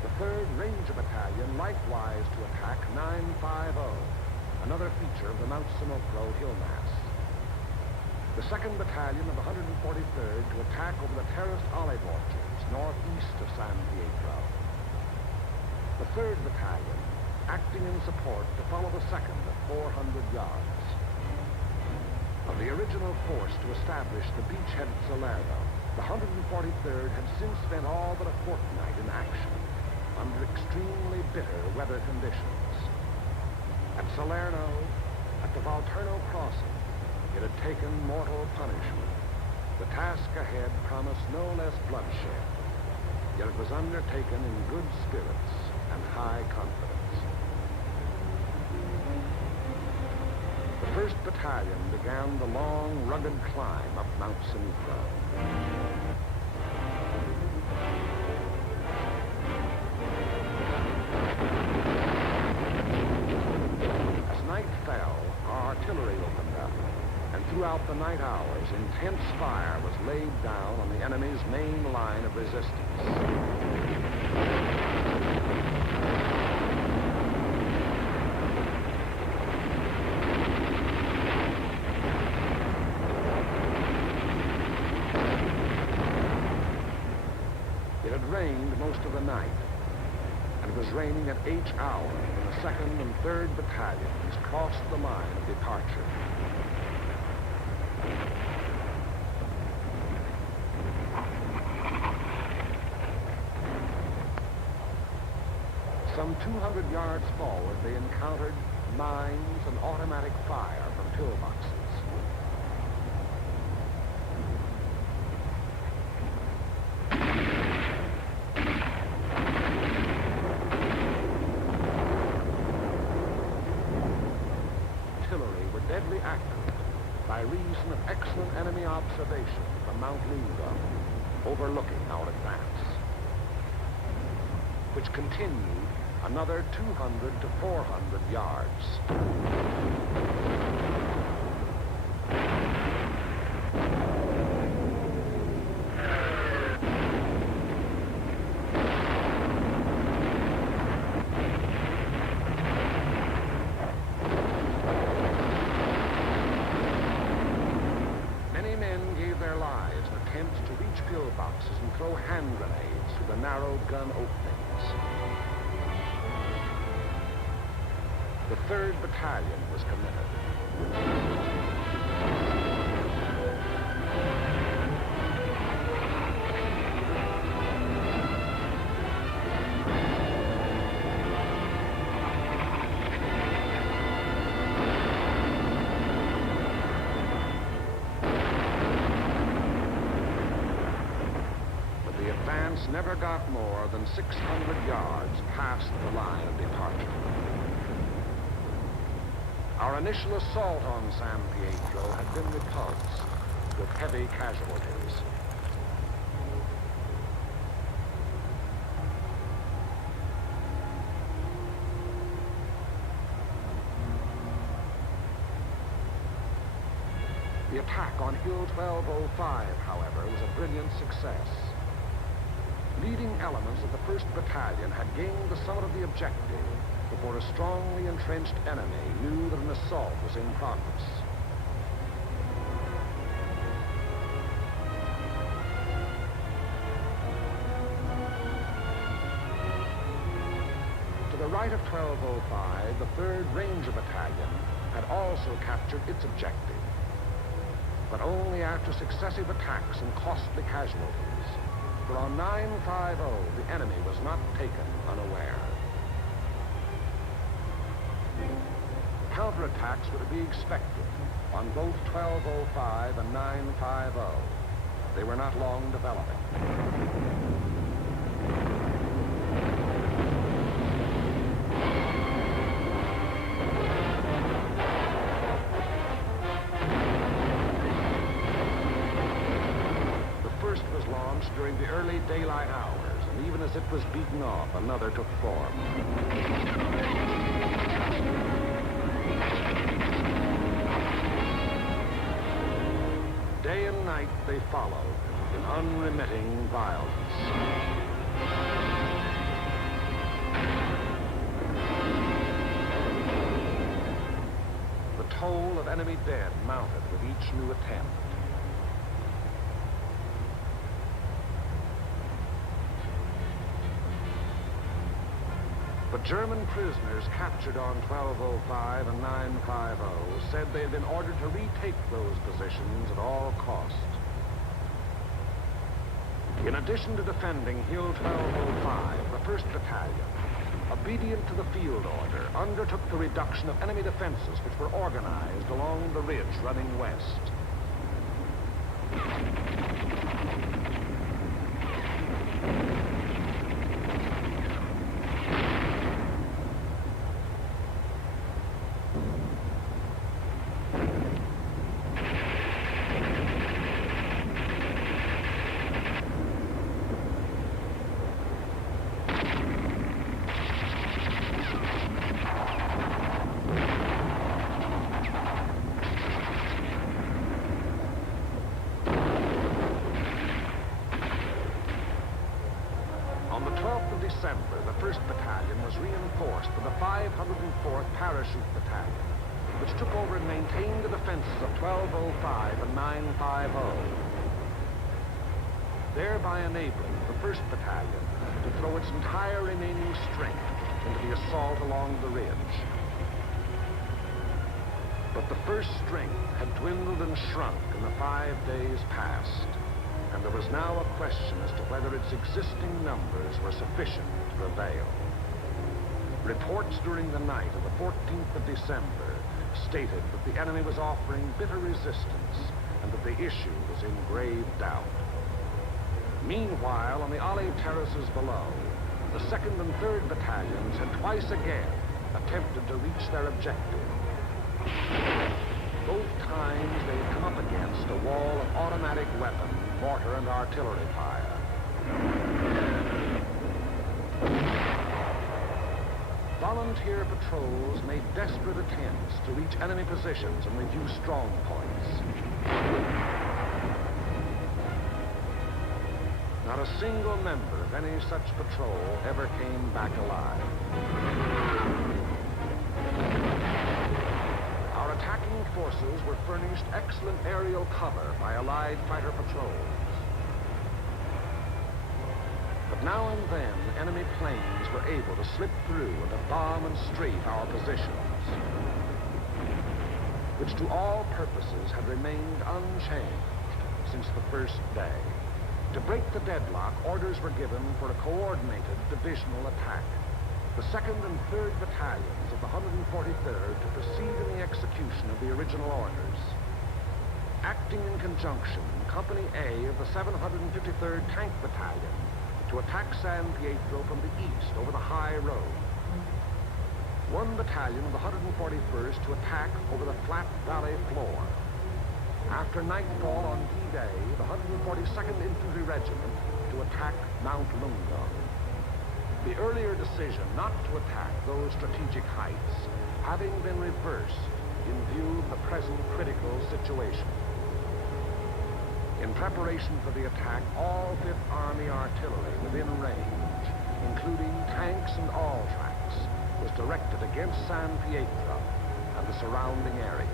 The 3rd Ranger Battalion likewise to attack 950, another feature of the Mount Sinopro hill mass. The 2nd Battalion of the 143rd to attack over the terraced olive orchards northeast of San Pietro. The 3rd Battalion, acting in support to follow the 2nd at 400 yards. Of the original force to establish the beachhead at Salerno, the 143rd had since spent all but a fortnight in action, under extremely bitter weather conditions. At Salerno, at the Volturno crossing, it had taken mortal punishment. The task ahead promised no less bloodshed, yet it was undertaken in good spirits and high confidence. The 1st Battalion began the long, rugged climb up Mount Sinitro. As night fell, our artillery opened up, and throughout the night hours, intense fire was laid down on the enemy's main line of resistance. It had rained most of the night, and it was raining at each hour when the 2nd and 3rd Battalions crossed the line of departure. Some 200 yards forward, they encountered mines and automatic fire from pillboxes. Artillery were deadly active by reason of excellent enemy observation from Mount Lindum, overlooking our advance, which continued another 200 to 400 yards. Many men gave their lives in attempts to reach pillboxes and throw hand grenades through the narrow gun openings. The 3rd Battalion was committed. But the advance never got more than 600 yards past the line of departure. Our initial assault on San Pietro had been repulsed with heavy casualties. The attack on Hill 1205, however, was a brilliant success. Leading elements of the 1st Battalion had gained the summit of the objective before a strongly entrenched enemy knew that an assault was in progress. To the right of 1205, the 3rd Ranger Battalion had also captured its objective, but only after successive attacks and costly casualties, for on 950 the enemy was not taken unaware. Counterattacks were to be expected on both 1205 and 950. They were not long developing. The first was launched during the early daylight hours, and even as it was beaten off, another took form. Day and night they followed in unremitting violence. The toll of enemy dead mounted with each new attempt. But German prisoners captured on 1205 and 950 said they had been ordered to retake those positions at all cost. In addition to defending Hill 1205, the 1st Battalion, obedient to the field order, undertook the reduction of enemy defenses which were organized along the ridge running west. December, the 1st Battalion was reinforced with the 504th Parachute Battalion, which took over and maintained the defenses of 1205 and 950. thereby enabling the 1st Battalion to throw its entire remaining strength into the assault along the ridge. But the 1st strength had dwindled and shrunk in the 5 days past, and there was now a question as to whether its existing numbers were sufficient to prevail. Reports during the night of the 14th of December stated that the enemy was offering bitter resistance and that the issue was in grave doubt. Meanwhile, on the olive terraces below, the 2nd and 3rd Battalions had twice again attempted to reach their objective. Both times they had come up against a wall of automatic weapon, mortar, and artillery fire. Volunteer patrols made desperate attempts to reach enemy positions and review strong points. Not a single member of any such patrol ever came back alive. Our attacking forces were furnished excellent aerial cover by Allied fighter patrols. But now and then, enemy planes were able to slip through and to bomb and strafe our positions, which to all purposes had remained unchanged since the 1st day. To break the deadlock, orders were given for a coordinated divisional attack. The 2nd and 3rd Battalions of the 143rd to proceed in the execution of the original orders. Acting in conjunction, Company A of the 753rd Tank Battalion to attack San Pietro from the east over the high road. 1 battalion of the 141st to attack over the flat valley floor. After nightfall on D-Day, the 142nd Infantry Regiment to attack Mount Lungon. The earlier decision not to attack those strategic heights having been reversed in view of the present critical situation. In preparation for the attack, all 5th Army artillery within range, including tanks and all tracks, was directed against San Pietro and the surrounding area.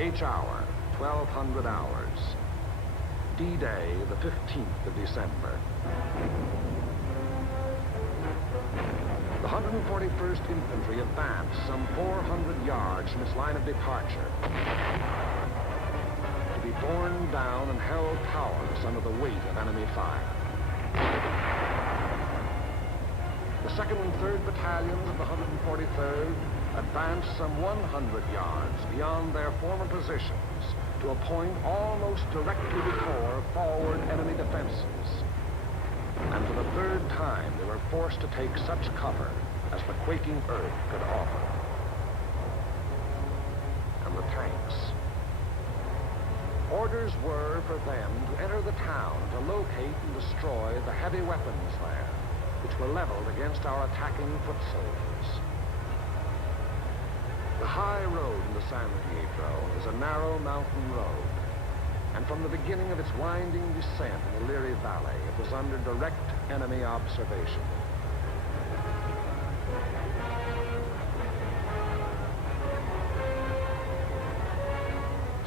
H-hour, 1200 hours. D-Day, the 15th of December. The 141st Infantry advanced some 400 yards from its line of departure, to be borne down and held powerless under the weight of enemy fire. The 2nd and 3rd Battalions of the 143rd advanced some 100 yards beyond their former positions to a point almost directly before forward enemy defenses. And for the 3rd time, they were forced to take such cover as the quaking earth could offer. And the tanks. Orders were for them to enter the town to locate and destroy the heavy weapons there, which were leveled against our attacking foot soldiers. The high road into San Pietro is a narrow mountain road, and from the beginning of its winding descent in the Liri Valley, it was under direct enemy observation.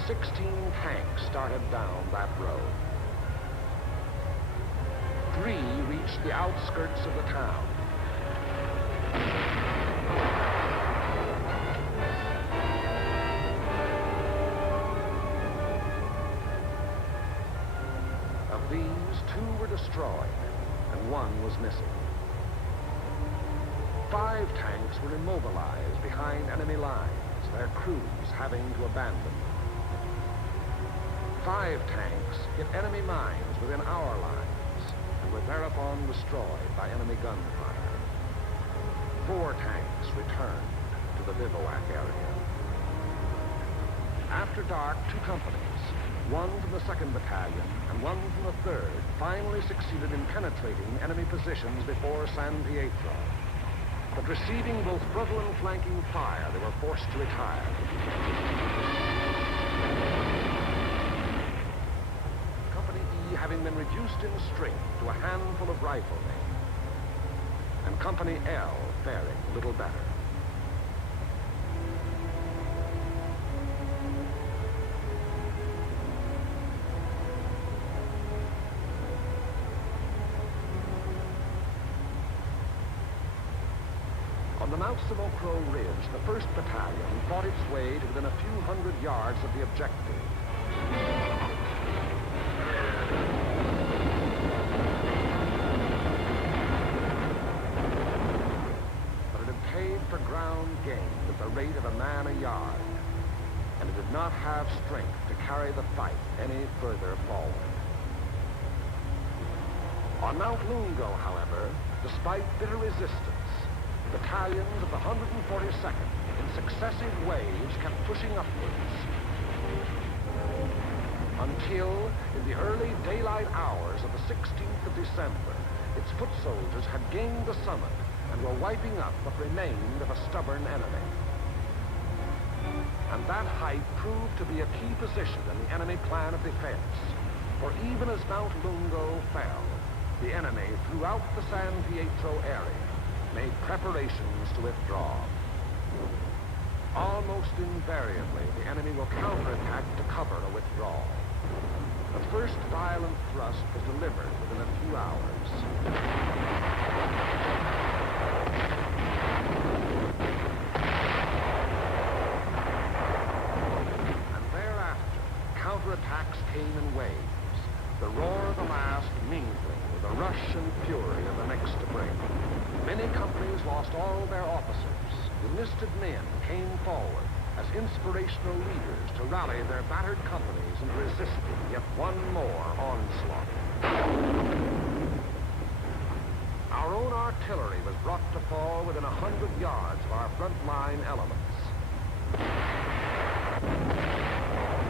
"16 tanks started down that road. 3 reached the outskirts of the town. these, 2 were destroyed, and 1 was missing. 5 tanks were immobilized behind enemy lines, their crews having to abandon them. 5 tanks hit enemy mines within our lines and were thereupon destroyed by enemy gunfire. 4 tanks returned to the bivouac area. After dark, 2 companies, 1 from the 2nd Battalion and 1 from the 3rd, finally succeeded in penetrating enemy positions before San Pietro. But receiving both frontal and flanking fire, they were forced to retire. Company E having been reduced in strength to a handful of riflemen, and Company L faring little better. On the Mount Simocro Ridge, the 1st Battalion fought its way to within a few hundred yards of the objective. But it had paid for ground gained at the rate of a man a yard, and it did not have strength to carry the fight any further forward. On Mount Lungo, however, despite bitter resistance, battalions of the 142nd in successive waves kept pushing upwards until, in the early daylight hours of the 16th of December, its foot soldiers had gained the summit and were wiping up what remained of a stubborn enemy. And that height proved to be a key position in the enemy plan of defense, for even as Mount Lungo fell, the enemy throughout the San Pietro area made preparations to withdraw. Almost invariably, the enemy will counterattack to cover a withdrawal. The first violent thrust was delivered within a few hours. And thereafter, counterattacks came in waves, the roar of the last mingling with the rush and fury of the next to bring. Many companies lost all their officers. Enlisted men came forward as inspirational leaders to rally their battered companies into resisting yet one more onslaught. Our own artillery was brought to fall within 100 yards of our front-line elements.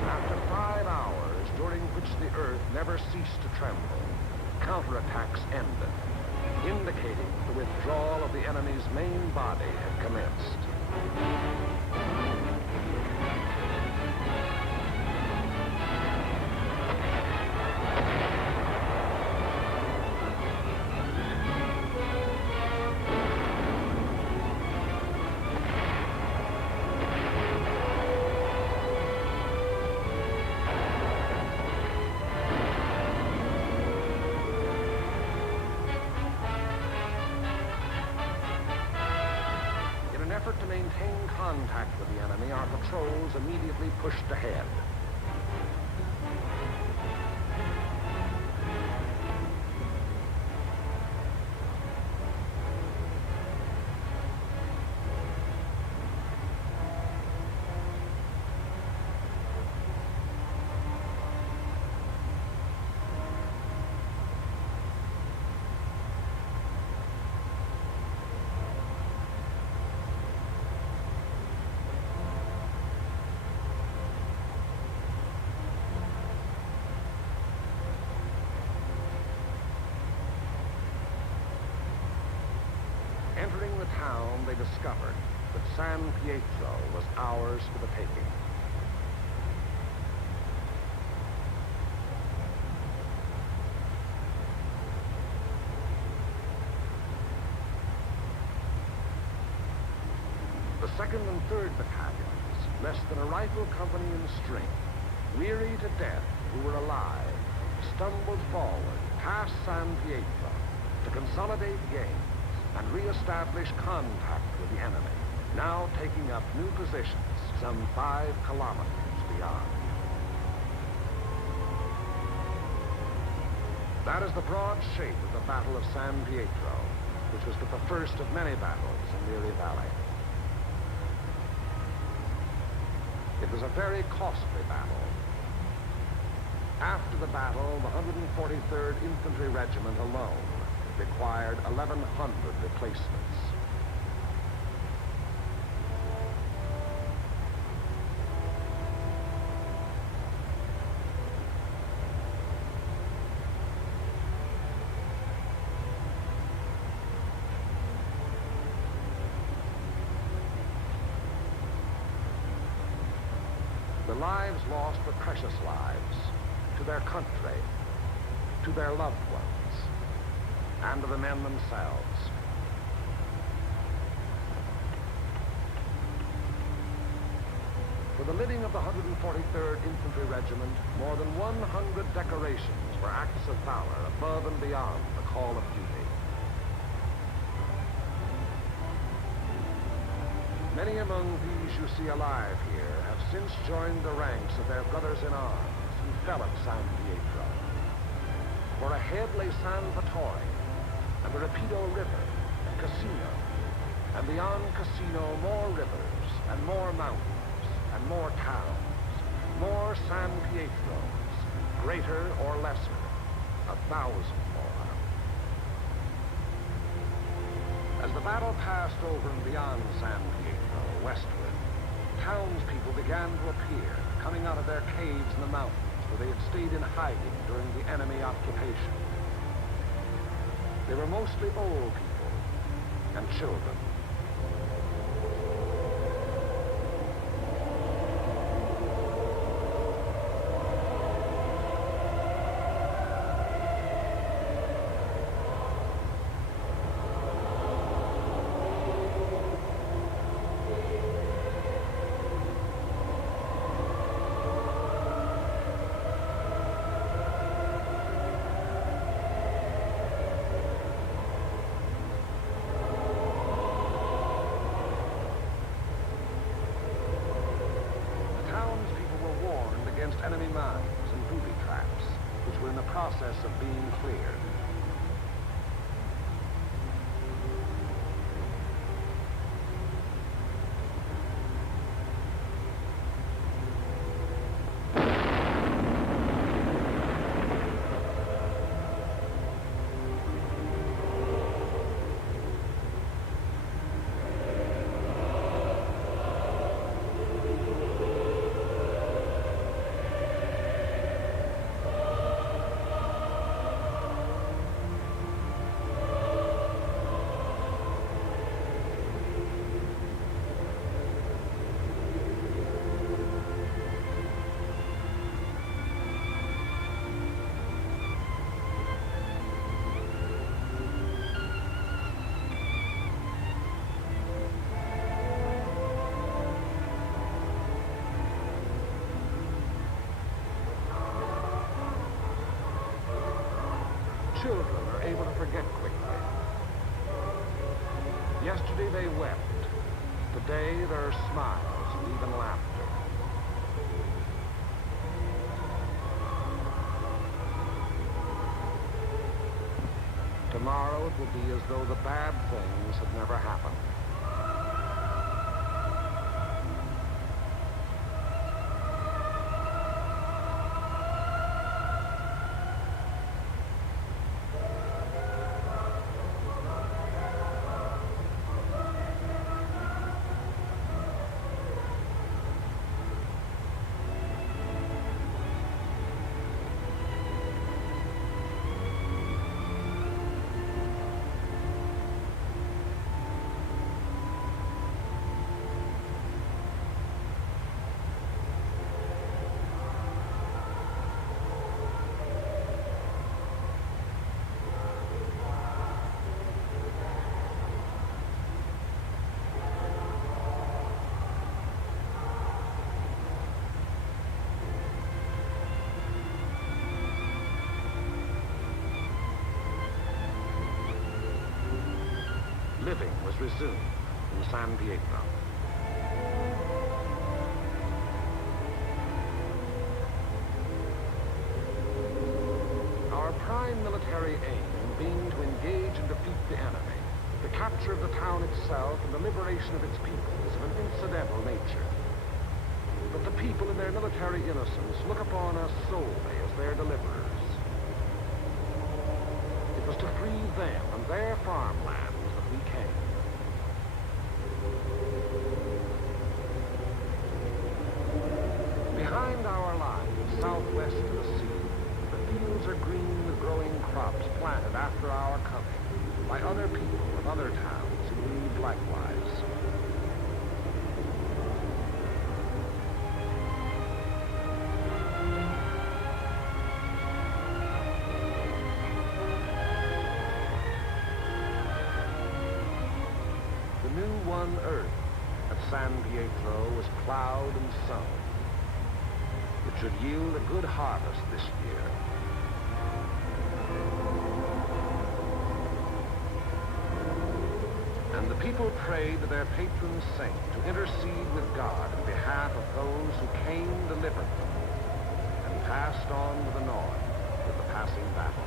After 5 hours, during which the earth never ceased to tremble, counterattacks ended, indicating the withdrawal of the enemy's main body had commenced. To maintain contact with the enemy, our patrols immediately pushed ahead. Entering the town, they discovered that San Pietro was ours for the taking. The 2nd and 3rd battalions, less than a rifle company in strength, weary to death who were alive, stumbled forward past San Pietro to consolidate gains and re-establish contact with the enemy, now taking up new positions some 5 kilometers beyond. That is the broad shape of the Battle of San Pietro, which was but the first of many battles in the Erie Valley. It was a very costly battle. After the battle, the 143rd Infantry Regiment alone required 1,100 replacements. The lives lost were precious lives to their country, to their loved ones, and to the men themselves. For the living of the 143rd Infantry Regiment, more than 100 decorations were acts of valor above and beyond the call of duty. Many among these you see alive here have since joined the ranks of their brothers in arms who fell at San Pietro. For ahead lay San Vittore, and the Rapido River, and Cassino, and beyond Cassino more rivers, and more mountains, and more towns, more San Pietros, greater or lesser, 1,000 more. As the battle passed over and beyond San Pietro, westward, townspeople began to appear, coming out of their caves in the mountains where they had stayed in hiding during the enemy occupation. They were mostly old people and children. Enemy mines and booby traps, which were in the process of being cleared. Children are able to forget quickly. Yesterday they wept. Today there are smiles and even laughter. Tomorrow it will be as though the bad things had never happened. Living was resumed in San Pietro. Our prime only military aim being to engage and defeat the enemy. The capture of the town itself and the liberation of its people is of an incidental nature. But the people in their military innocence look upon us solely as their deliverers. It was to free them and their farmlands that we came. Behind our lines, southwest of the sea, the fields are green with growing crops planted after our coming by other people of other towns who believed likewise. The new one earth at San Pietro was plowed and sown. It should yield a good harvest this year. And the people prayed to their patron saint to intercede with God in behalf of those who came, delivered them, and passed on to the north with the passing battle.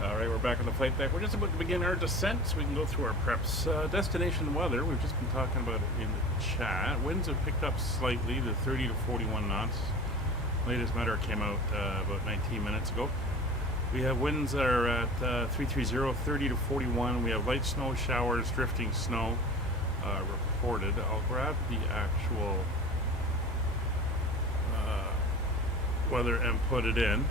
Alright, we're back on the flight deck. We're just about to begin our descent so we can go through our preps. Destination weather, we've just been talking about it in the chat. Winds have picked up slightly to 30 to 41 knots. Latest meter came out about 19 minutes ago. We have winds that are at 330, 30 to 41. We have light snow showers, drifting snow reported. I'll grab the actual weather and put it in.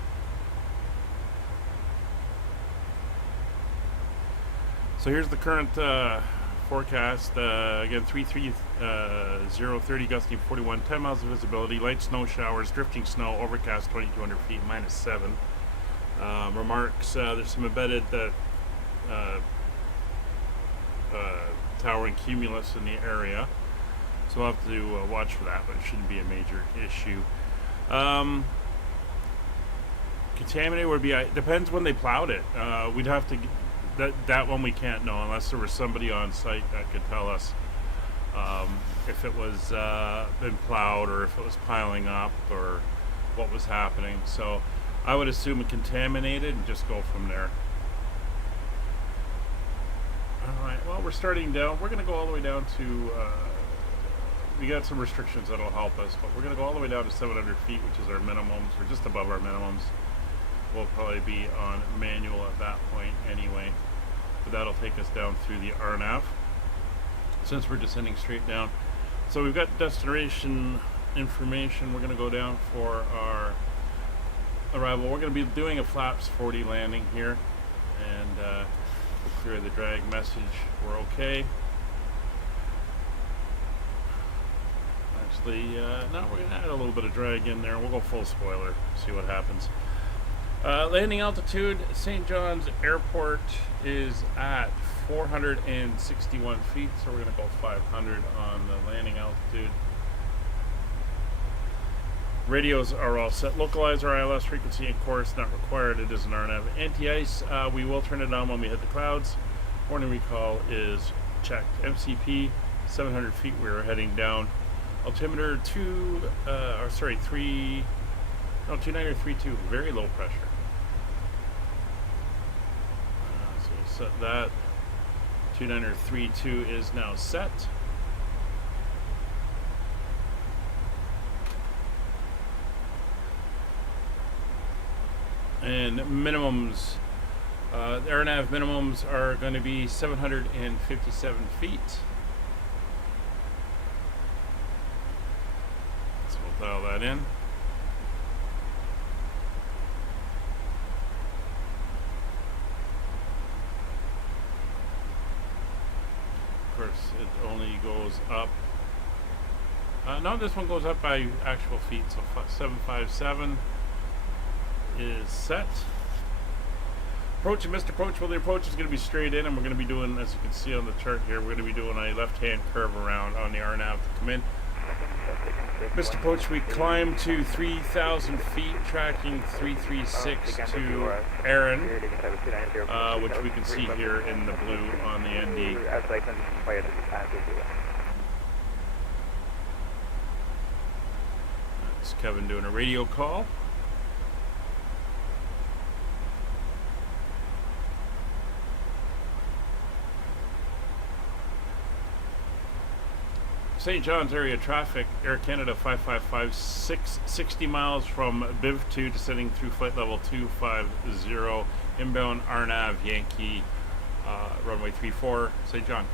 So here's the current forecast. Again, 330, gusting 41, 10 miles of visibility, light snow showers, drifting snow, overcast 2,200 feet, -7. Remarks, there's some embedded towering cumulus in the area. So we'll have to watch for that, but it shouldn't be a major issue. Contaminated would be, depends when they plowed it. We'd have to... That one we can't know unless there was somebody on site that could tell us if it was been plowed or if it was piling up or what was happening. So I would assume it contaminated and just go from there. Alright, well, we're starting down. We're going to go all the way down to... we got some restrictions that'll help us, but we're going to go all the way down to 700 feet, which is our minimums. We're just above our minimums. We'll probably be on manual at that point anyway. But that'll take us down through the RNAV since we're descending straight down. So we've got destination information. We're going to go down for our arrival. We're going to be doing a flaps 40 landing here, and we'll clear the drag message. We're okay. Actually, no, we're going to add a little bit of drag in there. We'll go full spoiler, see what happens. Landing altitude, St. John's Airport is at 461 feet, so we're going to go 500 on the landing altitude. Radios are all set. Localize our ILS frequency and course, not required. It is an RNAV. Anti-ice, we will turn it on when we hit the clouds. Warning recall is checked. MCP, 700 feet, we are heading down. Altimeter 29032, very low pressure. So we'll set that. 29032 is now set. And minimums, the airnav minimums are going to be 757 feet. So we'll dial that in. Of course, it only goes up. No, this one goes up by actual feet. So 757 is set. Approach and missed approach. Well, the approach is going to be straight in, and we're going to be doing, as you can see on the chart here, we're going to be doing a left-hand curve around on the RNAV to come in. Missed approach, we climb to 3,000 feet, tracking 336 to Aaron, which we can see here in the blue on the ND. That's Kevin doing a radio call. St. John's area traffic, Air Canada 555, 60 miles from BIV 2, descending through flight level 250, inbound RNAV Yankee, runway 34, St. John.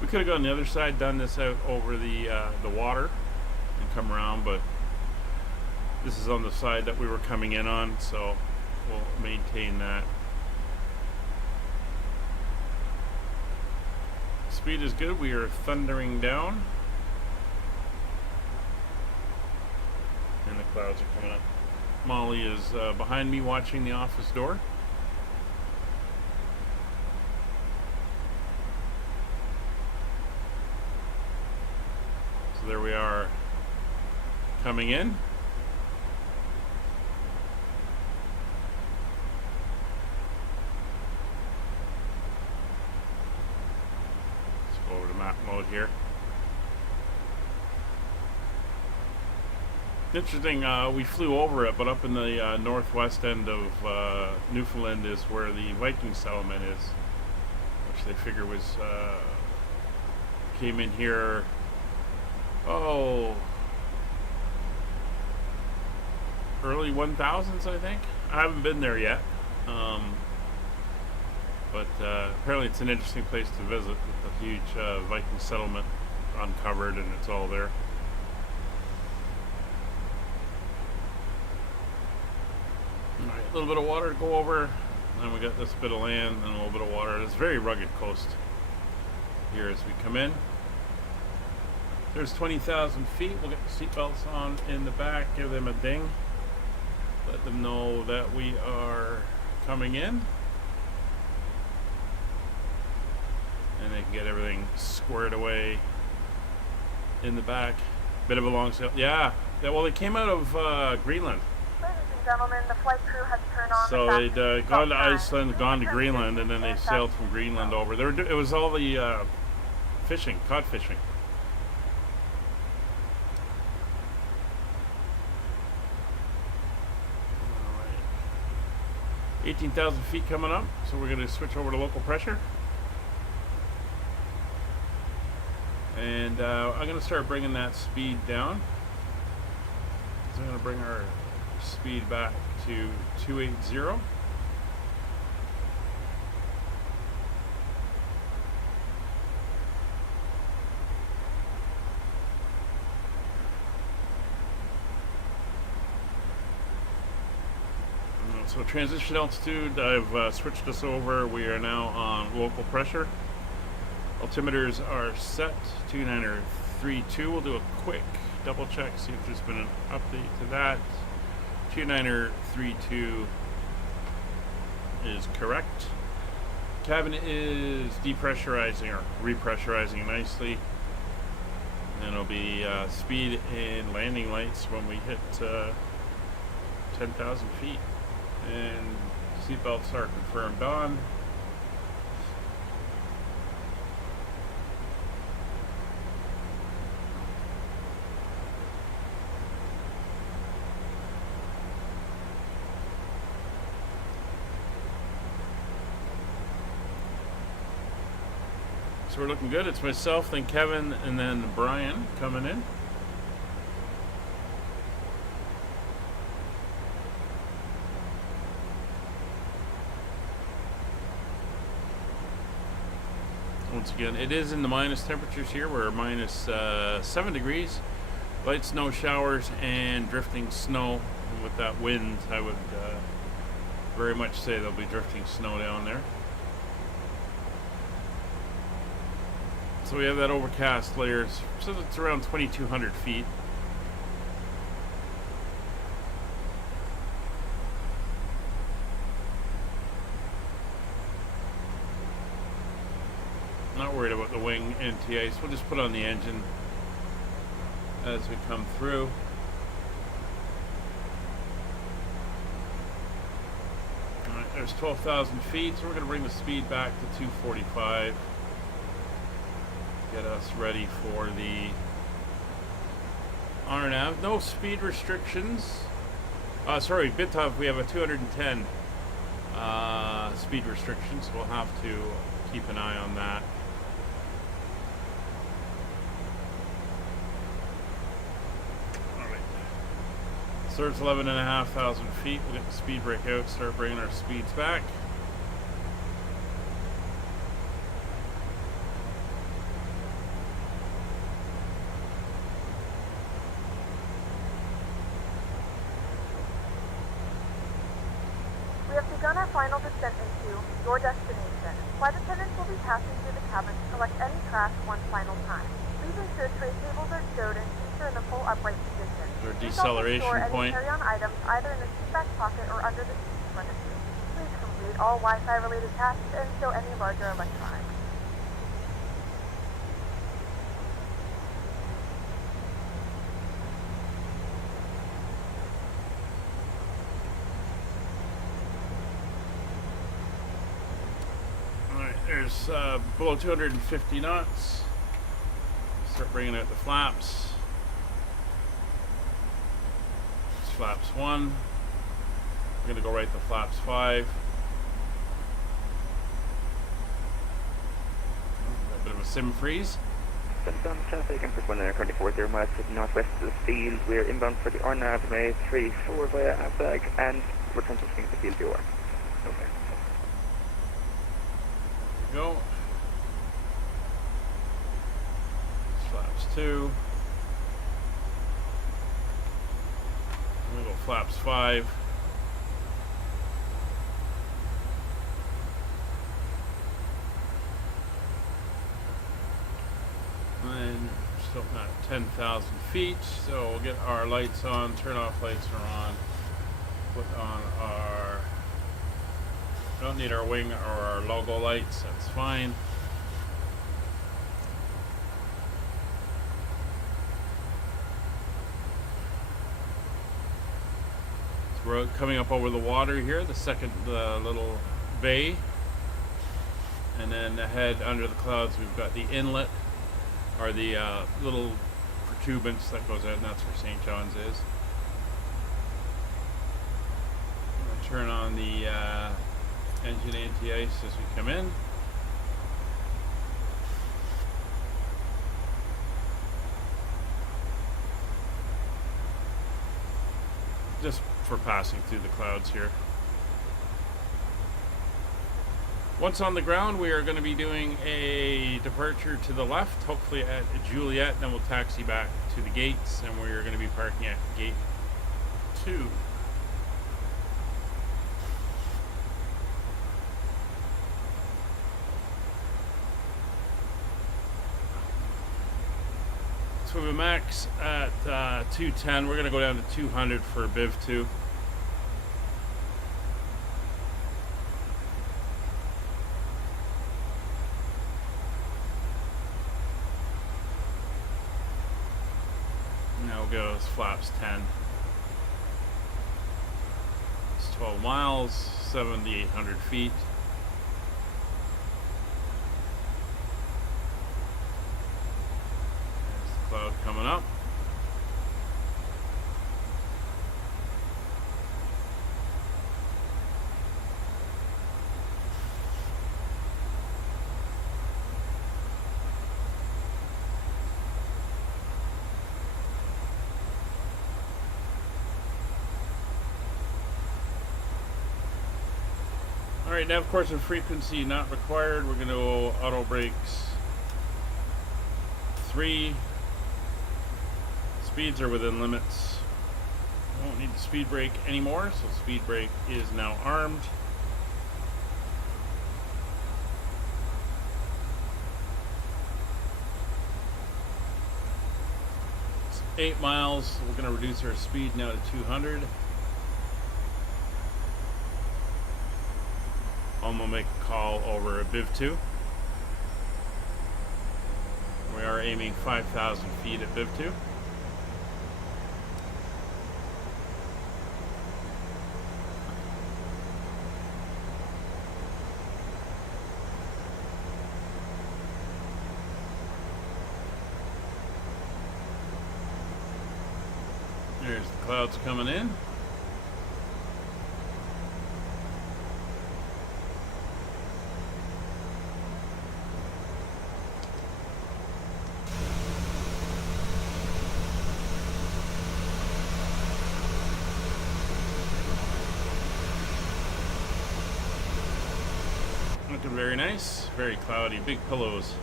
We could have gone the other side, done this out over the water and come around, but this is on the side that we were coming in on, so we'll maintain that. Speed is good. We are thundering down. And the clouds are coming up. Molly is behind me watching the office door. So there we are coming in. Mode here. Interesting, we flew over it, but up in the northwest end of Newfoundland is where the Viking settlement is, which they figure was came in here early 1000s, I think. I haven't been there yet, but apparently it's an interesting place to visit with a huge Viking settlement uncovered, and it's all there. Alright, a little bit of water to go over, and then we got this bit of land and a little bit of water. It's a very rugged coast here as we come in. There's 20,000 feet. We'll get the seatbelts on in the back, give them a ding, let them know that we are coming in. And they can get everything squared away in the back. Bit of a long sail. Yeah, well, they came out of Greenland. Ladies and gentlemen, the flight crew has turned on so the they'd gone to Iceland, gone to Greenland, and then they sailed from Greenland over. It was all the fishing, cod fishing. All right. 18,000 feet coming up, so we're going to switch over to local pressure. And I'm going to start bringing that speed down. So I'm going to bring our speed back to 280. So transition altitude, I've switched us over. We are now on local pressure. Altimeters are set, 29er32. We'll do a quick double check, see if there's been an update to that. 29er32 is correct. Cabin is depressurizing or repressurizing nicely. And it'll be speed and landing lights when we hit 10,000 feet. And seatbelts are confirmed on. So we're looking good. It's myself, then Kevin, and then Brian coming in. Once again, it is in the minus temperatures here. We're minus 7 degrees. Light snow showers and drifting snow. And with that wind, I would very much say there'll be drifting snow down there. So we have that overcast layers. So it's around 2,200 feet. Not worried about the wing NTA, so we'll just put on the engine as we come through. Alright, there's 12,000 feet, so we're going to bring the speed back to 245. Get us ready for the RNAV. No speed restrictions. Sorry, Bitov, we have a 210 speed restriction, so we'll have to keep an eye on that. So it's 11,500 feet. We'll get the speed brake out, start bringing our speeds back. We have begun our final descent into your destination. Flight attendants will be passing through the cabin to collect any trash one final time. Please ensure tray tables are stowed and seats are in the full upright position. Our Please deceleration also store point. any carry-on items either in the seat back pocket or under the seat in front of you. Please complete all Wi-Fi related tasks and stow any larger electronics. Alright, there's below 250 knots. Start bringing out the flaps. It's flaps 1. We're going to go right to flaps 5. A bit of a sim freeze. Southbound traffic and for 124 miles to the northwest of the field. We're inbound for the RNAV May 34 via Abag and return to the field door. Okay. There we go. Flaps 2. We go flaps 5. And still not 10,000 feet, so we'll get our lights on, turn off lights are on, put on our, don't need our wing or our logo lights, that's fine. So we're coming up over the water here, the second little bay, and then ahead under the clouds we've got the inlet, or the little protuberance that goes out, and that's where St. John's is. I'm going to turn on the engine anti-ice as we come in. Just for passing through the clouds here. Once on the ground, we are going to be doing a departure to the left, hopefully at Juliet, then we'll taxi back to the gates, and we're going to be parking at gate 2. So we have a max at 210. We're going to go down to 200 for BIV 2. Now goes flaps 10. It's 12 miles, 7,800 feet. There's the cloud coming up. Alright, nav course and frequency not required. We're going to go auto brakes 3. Speeds are within limits. Won't need the speed brake anymore, so speed brake is now armed. It's 8 miles. We're going to reduce our speed now to 200. I'm going to make a call over a BIV2. We are aiming 5,000 feet at BIV2. There's the clouds coming in. Looking very nice, very cloudy, big pillows.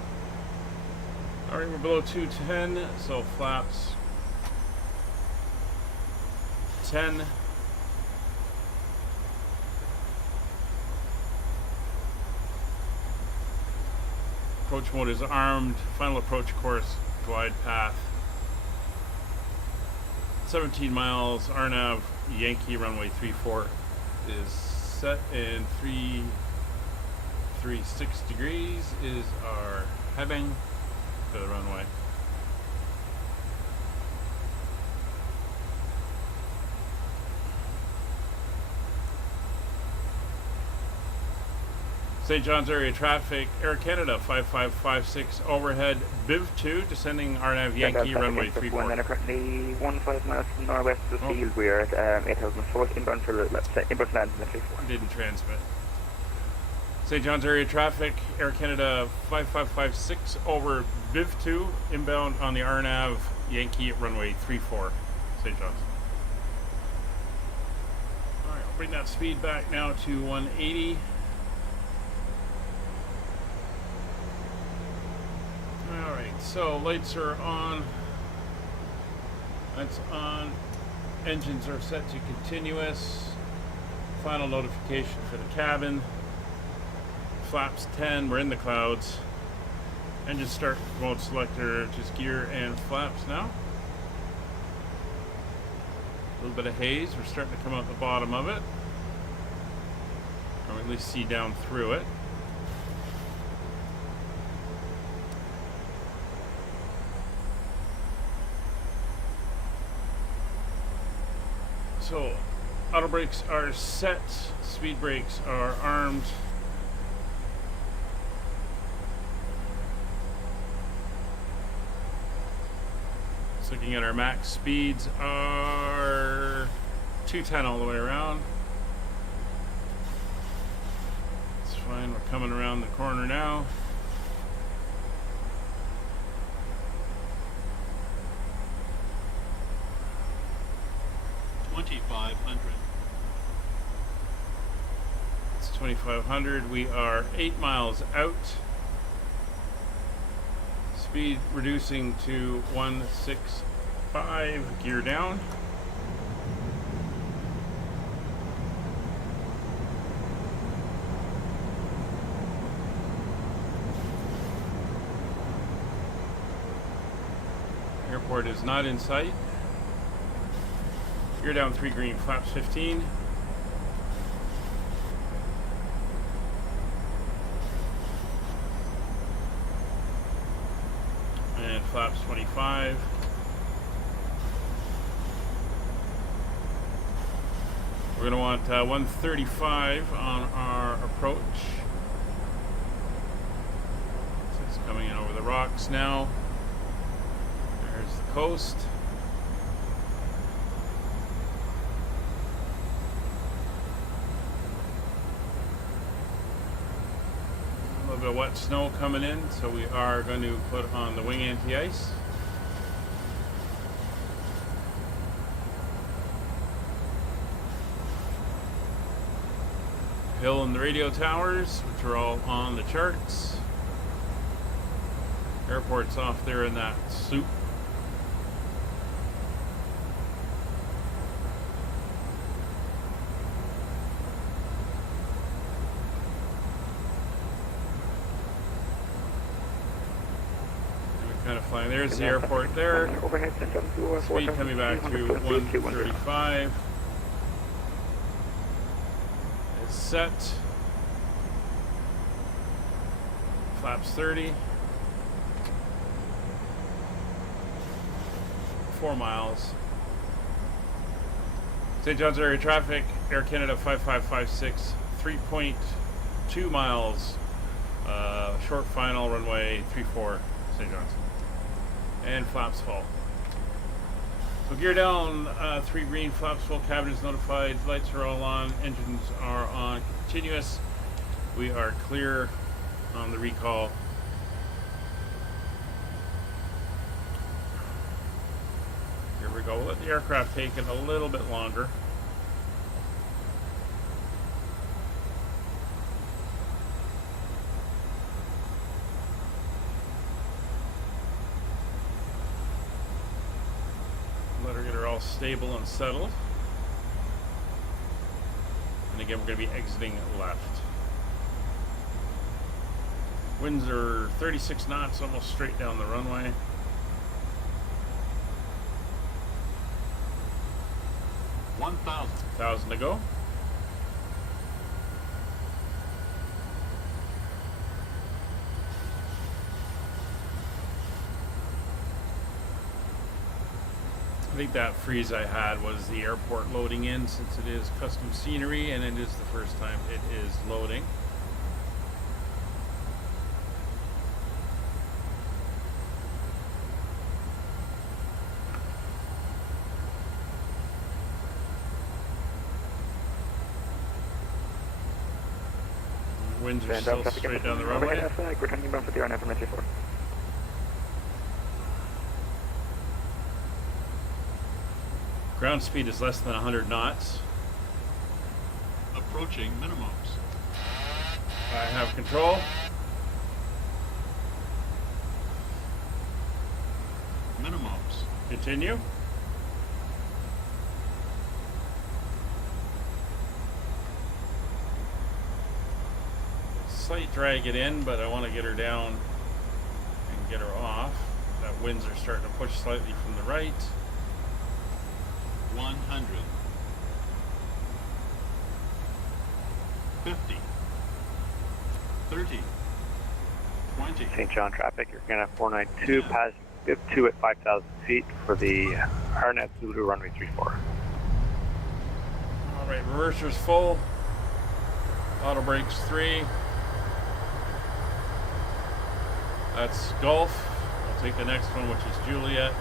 Alright, we're below 210, so flaps 10. Approach mode is armed. Final approach course, glide path. 17 miles, RNAV, Yankee runway 34 is set, and 336 degrees is our heading for the runway. St. John's area traffic, Air Canada 5556 overhead, BIV2 descending RNAV Yankee runway 34. And currently 15 miles to the northwest of the field. We are at 8,000 foot inbound for the inbound land in the 34. Didn't transmit. St. John's area traffic, Air Canada 5556 over BIV2 inbound on the RNAV Yankee runway 34, St. John's. Alright, I'll bring that speed back now to 180. Alright, so lights are on. That's on. Engines are set to continuous. Final notification for the cabin. Flaps 10, we're in the clouds. Engine start mode selector, just gear and flaps now. A little bit of haze, we're starting to come out the bottom of it. Or at least see down through it. So, auto brakes are set, speed brakes are armed. Just looking at our max speeds are 210 all the way around. It's fine, we're coming around the corner now. It's 2,500. We are 8 miles out. Speed reducing to 165. Gear down. Airport is not in sight. Gear down 3 green, flaps 15. And flaps 25. We're going to want 135 on our approach. So it's coming in over the rocks now. There's the coast. A little bit of wet snow coming in, so we are going to put on the wing anti-ice. Hill and the radio towers, which are all on the charts. Airport's off there in that soup. Kind of flying. There's the airport there. Speed coming back to 135. It's set. Flaps 30. 4 miles. St. John's area traffic, Air Canada 5556, 3.2 miles. Short final, runway 34, St. John's. And flaps full. So gear down, 3 green, flaps full, cabin is notified, lights are all on, engines are on continuous. We are clear on the recall. Here we go. We'll let the aircraft take it a little bit longer. Let her get her all stable and settled. And again, we're going to be exiting left. Winds are 36 knots, almost straight down the runway. $1,000 to go. I think that freeze I had was the airport loading in, since it is custom scenery and it is the first time it is loading. Winds are still straight down the runway. We're turning bound for the RNAV 94. Ground speed is less than 100 knots. Approaching minimums. I have control. Minimums. Continue. Slight drag it in, but I want to get her down and get her off. That winds are starting to push slightly from the right. 100. 50. 30. 20. St. John traffic, you're going to 492, pass 2 at 5,000 feet for the RNAV Zulu runway 34. Alright, reverser's full. Auto brakes 3. That's Gulf. I'll take the next one, which is Juliet.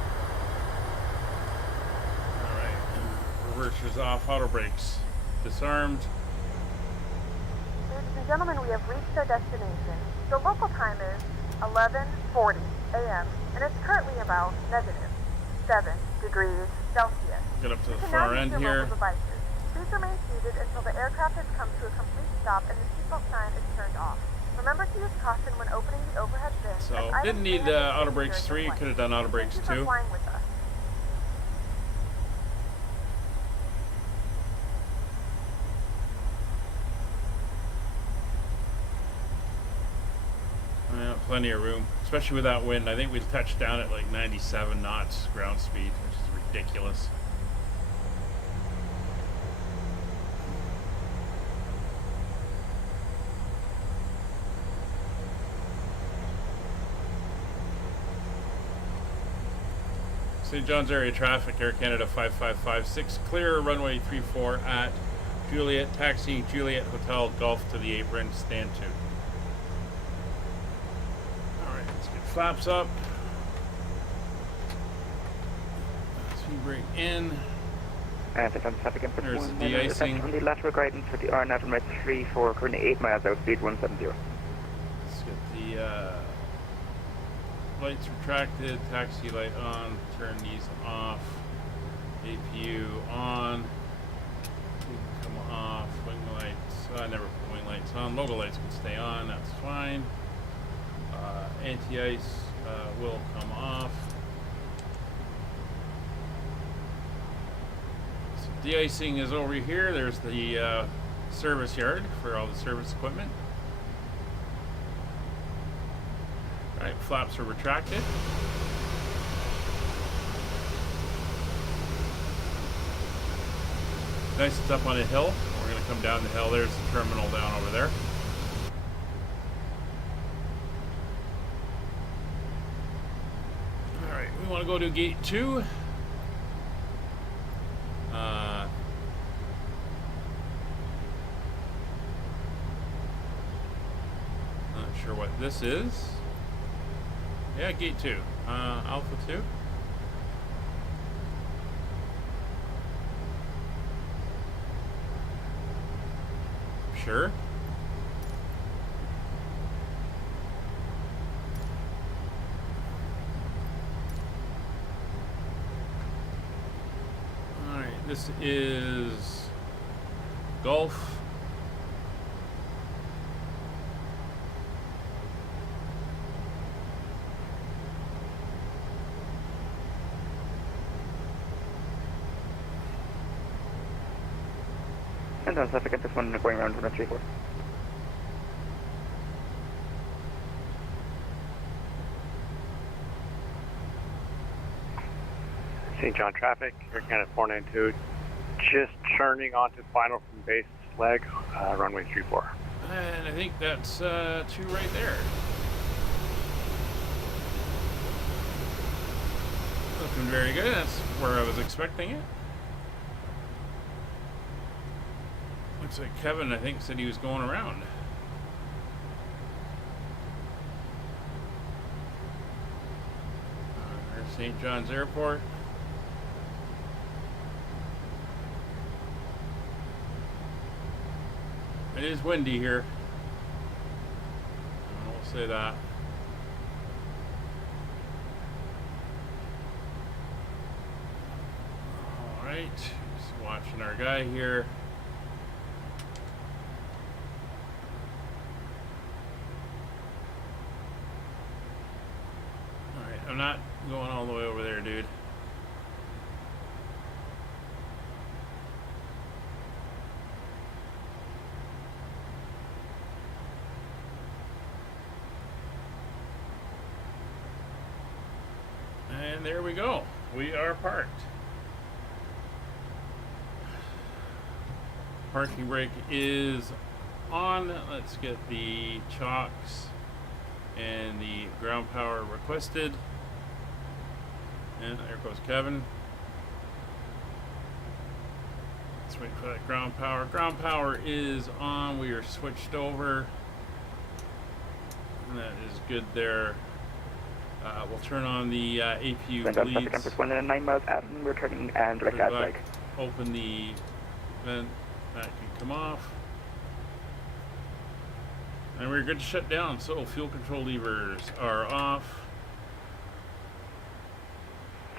Alright, reverser's off, auto brakes disarmed. Ladies and gentlemen, we have reached our destination. The local time is 11:40 a.m. and it's currently about -7 degrees Celsius. Get up to the You can far now end use your here. mobile devices. Please remain seated until the aircraft has come to a complete stop and the seatbelt sign is turned off. Remember to use caution when opening the overhead bin. So, didn't need auto brakes 3, could have done auto brakes 2. Thank you for flying with us. Yeah, plenty of room, especially with that wind. I think we touched down at like 97 knots ground speed, which is ridiculous. St. John's area traffic, Air Canada 5556, clear runway 34 at Juliet, taxiing Juliet Hotel Golf to the apron, stand 2. Alright, let's get flaps up. Speed brake in. And St. John's traffic in There's the de-icing. on the lateral guidance for the RNAV runway 34, currently 8 miles out, speed 170. Let's get the lights retracted, taxi light on, turn these off, APU on, come off, wing lights, I never put lights on. Logo lights can stay on. That's fine. Anti-ice will come off. So de-icing is over here. There's the service yard for all the service equipment. Alright, flaps are retracted. Nice, it's up on a hill. We're going to come down the hill. There's the terminal down over there. Alright, we want to go to gate 2. Not sure what this is. Yeah, gate 2. Alpha 2. Sure. All right, this is Gulf. And then traffic at this one going around 134. St. John traffic, Air Canada 492, just turning onto final from base leg, runway 34. And I think that's 2 right there. Looking very good. That's where I was expecting it. Looks like Kevin, I think, said he was going around. There's St. John's Airport. It is windy here. I will say that. Alright, just watching our guy here. Alright, I'm not going all the way over there, dude. And there we go. We are parked. Parking brake is on. Let's get the chocks and the ground power requested. And there goes Kevin. Let's wait for that ground power. Ground power is on. We are switched over. And that is good there. We'll turn on the APU bleeds. Campus 109 miles out, and we're turning and direct out leg. Open the vent, that can come off. And we're good to shut down, so fuel control levers are off.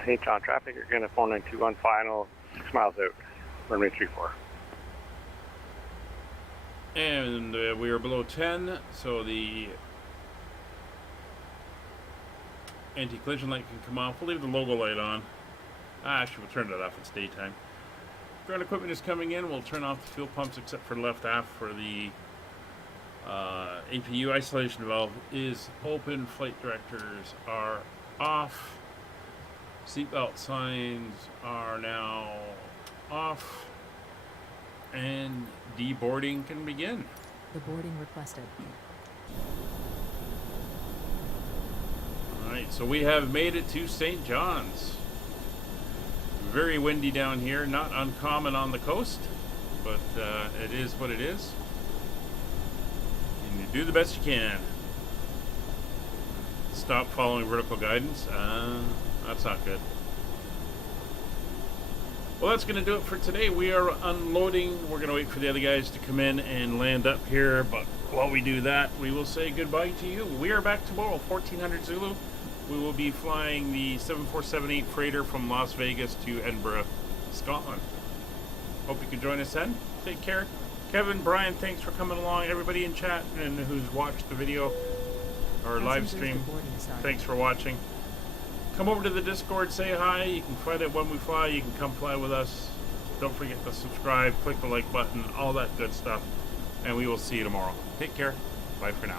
St. John traffic, you're going to 492 on final, 6 miles out, runway 34. And we are below 10, so the anti-collision light can come off. We'll leave the logo light on. Actually, we'll turn it off. It's daytime. Ground equipment is coming in. We'll turn off the fuel pumps except for left aft for the APU isolation valve is open. Flight directors are off. Seatbelt signs are now off. And deboarding can begin. The boarding requested. Alright, so we have made it to St. John's. Very windy down here, not uncommon on the coast, but it is what it is. And you do the best you can. Stop following vertical guidance. That's not good. Well, that's going to do it for today. We are unloading. We're going to wait for the other guys to come in and land up here, but while we do that, we will say goodbye to you. We are back tomorrow, 1400 Zulu. We will be flying the 747-8 freighter from Las Vegas to Edinburgh, Scotland. Hope you can join us then. Take care. Kevin, Brian, thanks for coming along. Everybody in chat and who's watched the video or live Passengers stream, to boarding starting. thanks for watching. Come over to the Discord, say hi. You can find it when we fly. You can come fly with us. Don't forget to subscribe, click the like button, all that good stuff. And we will see you tomorrow. Take care. Bye for now.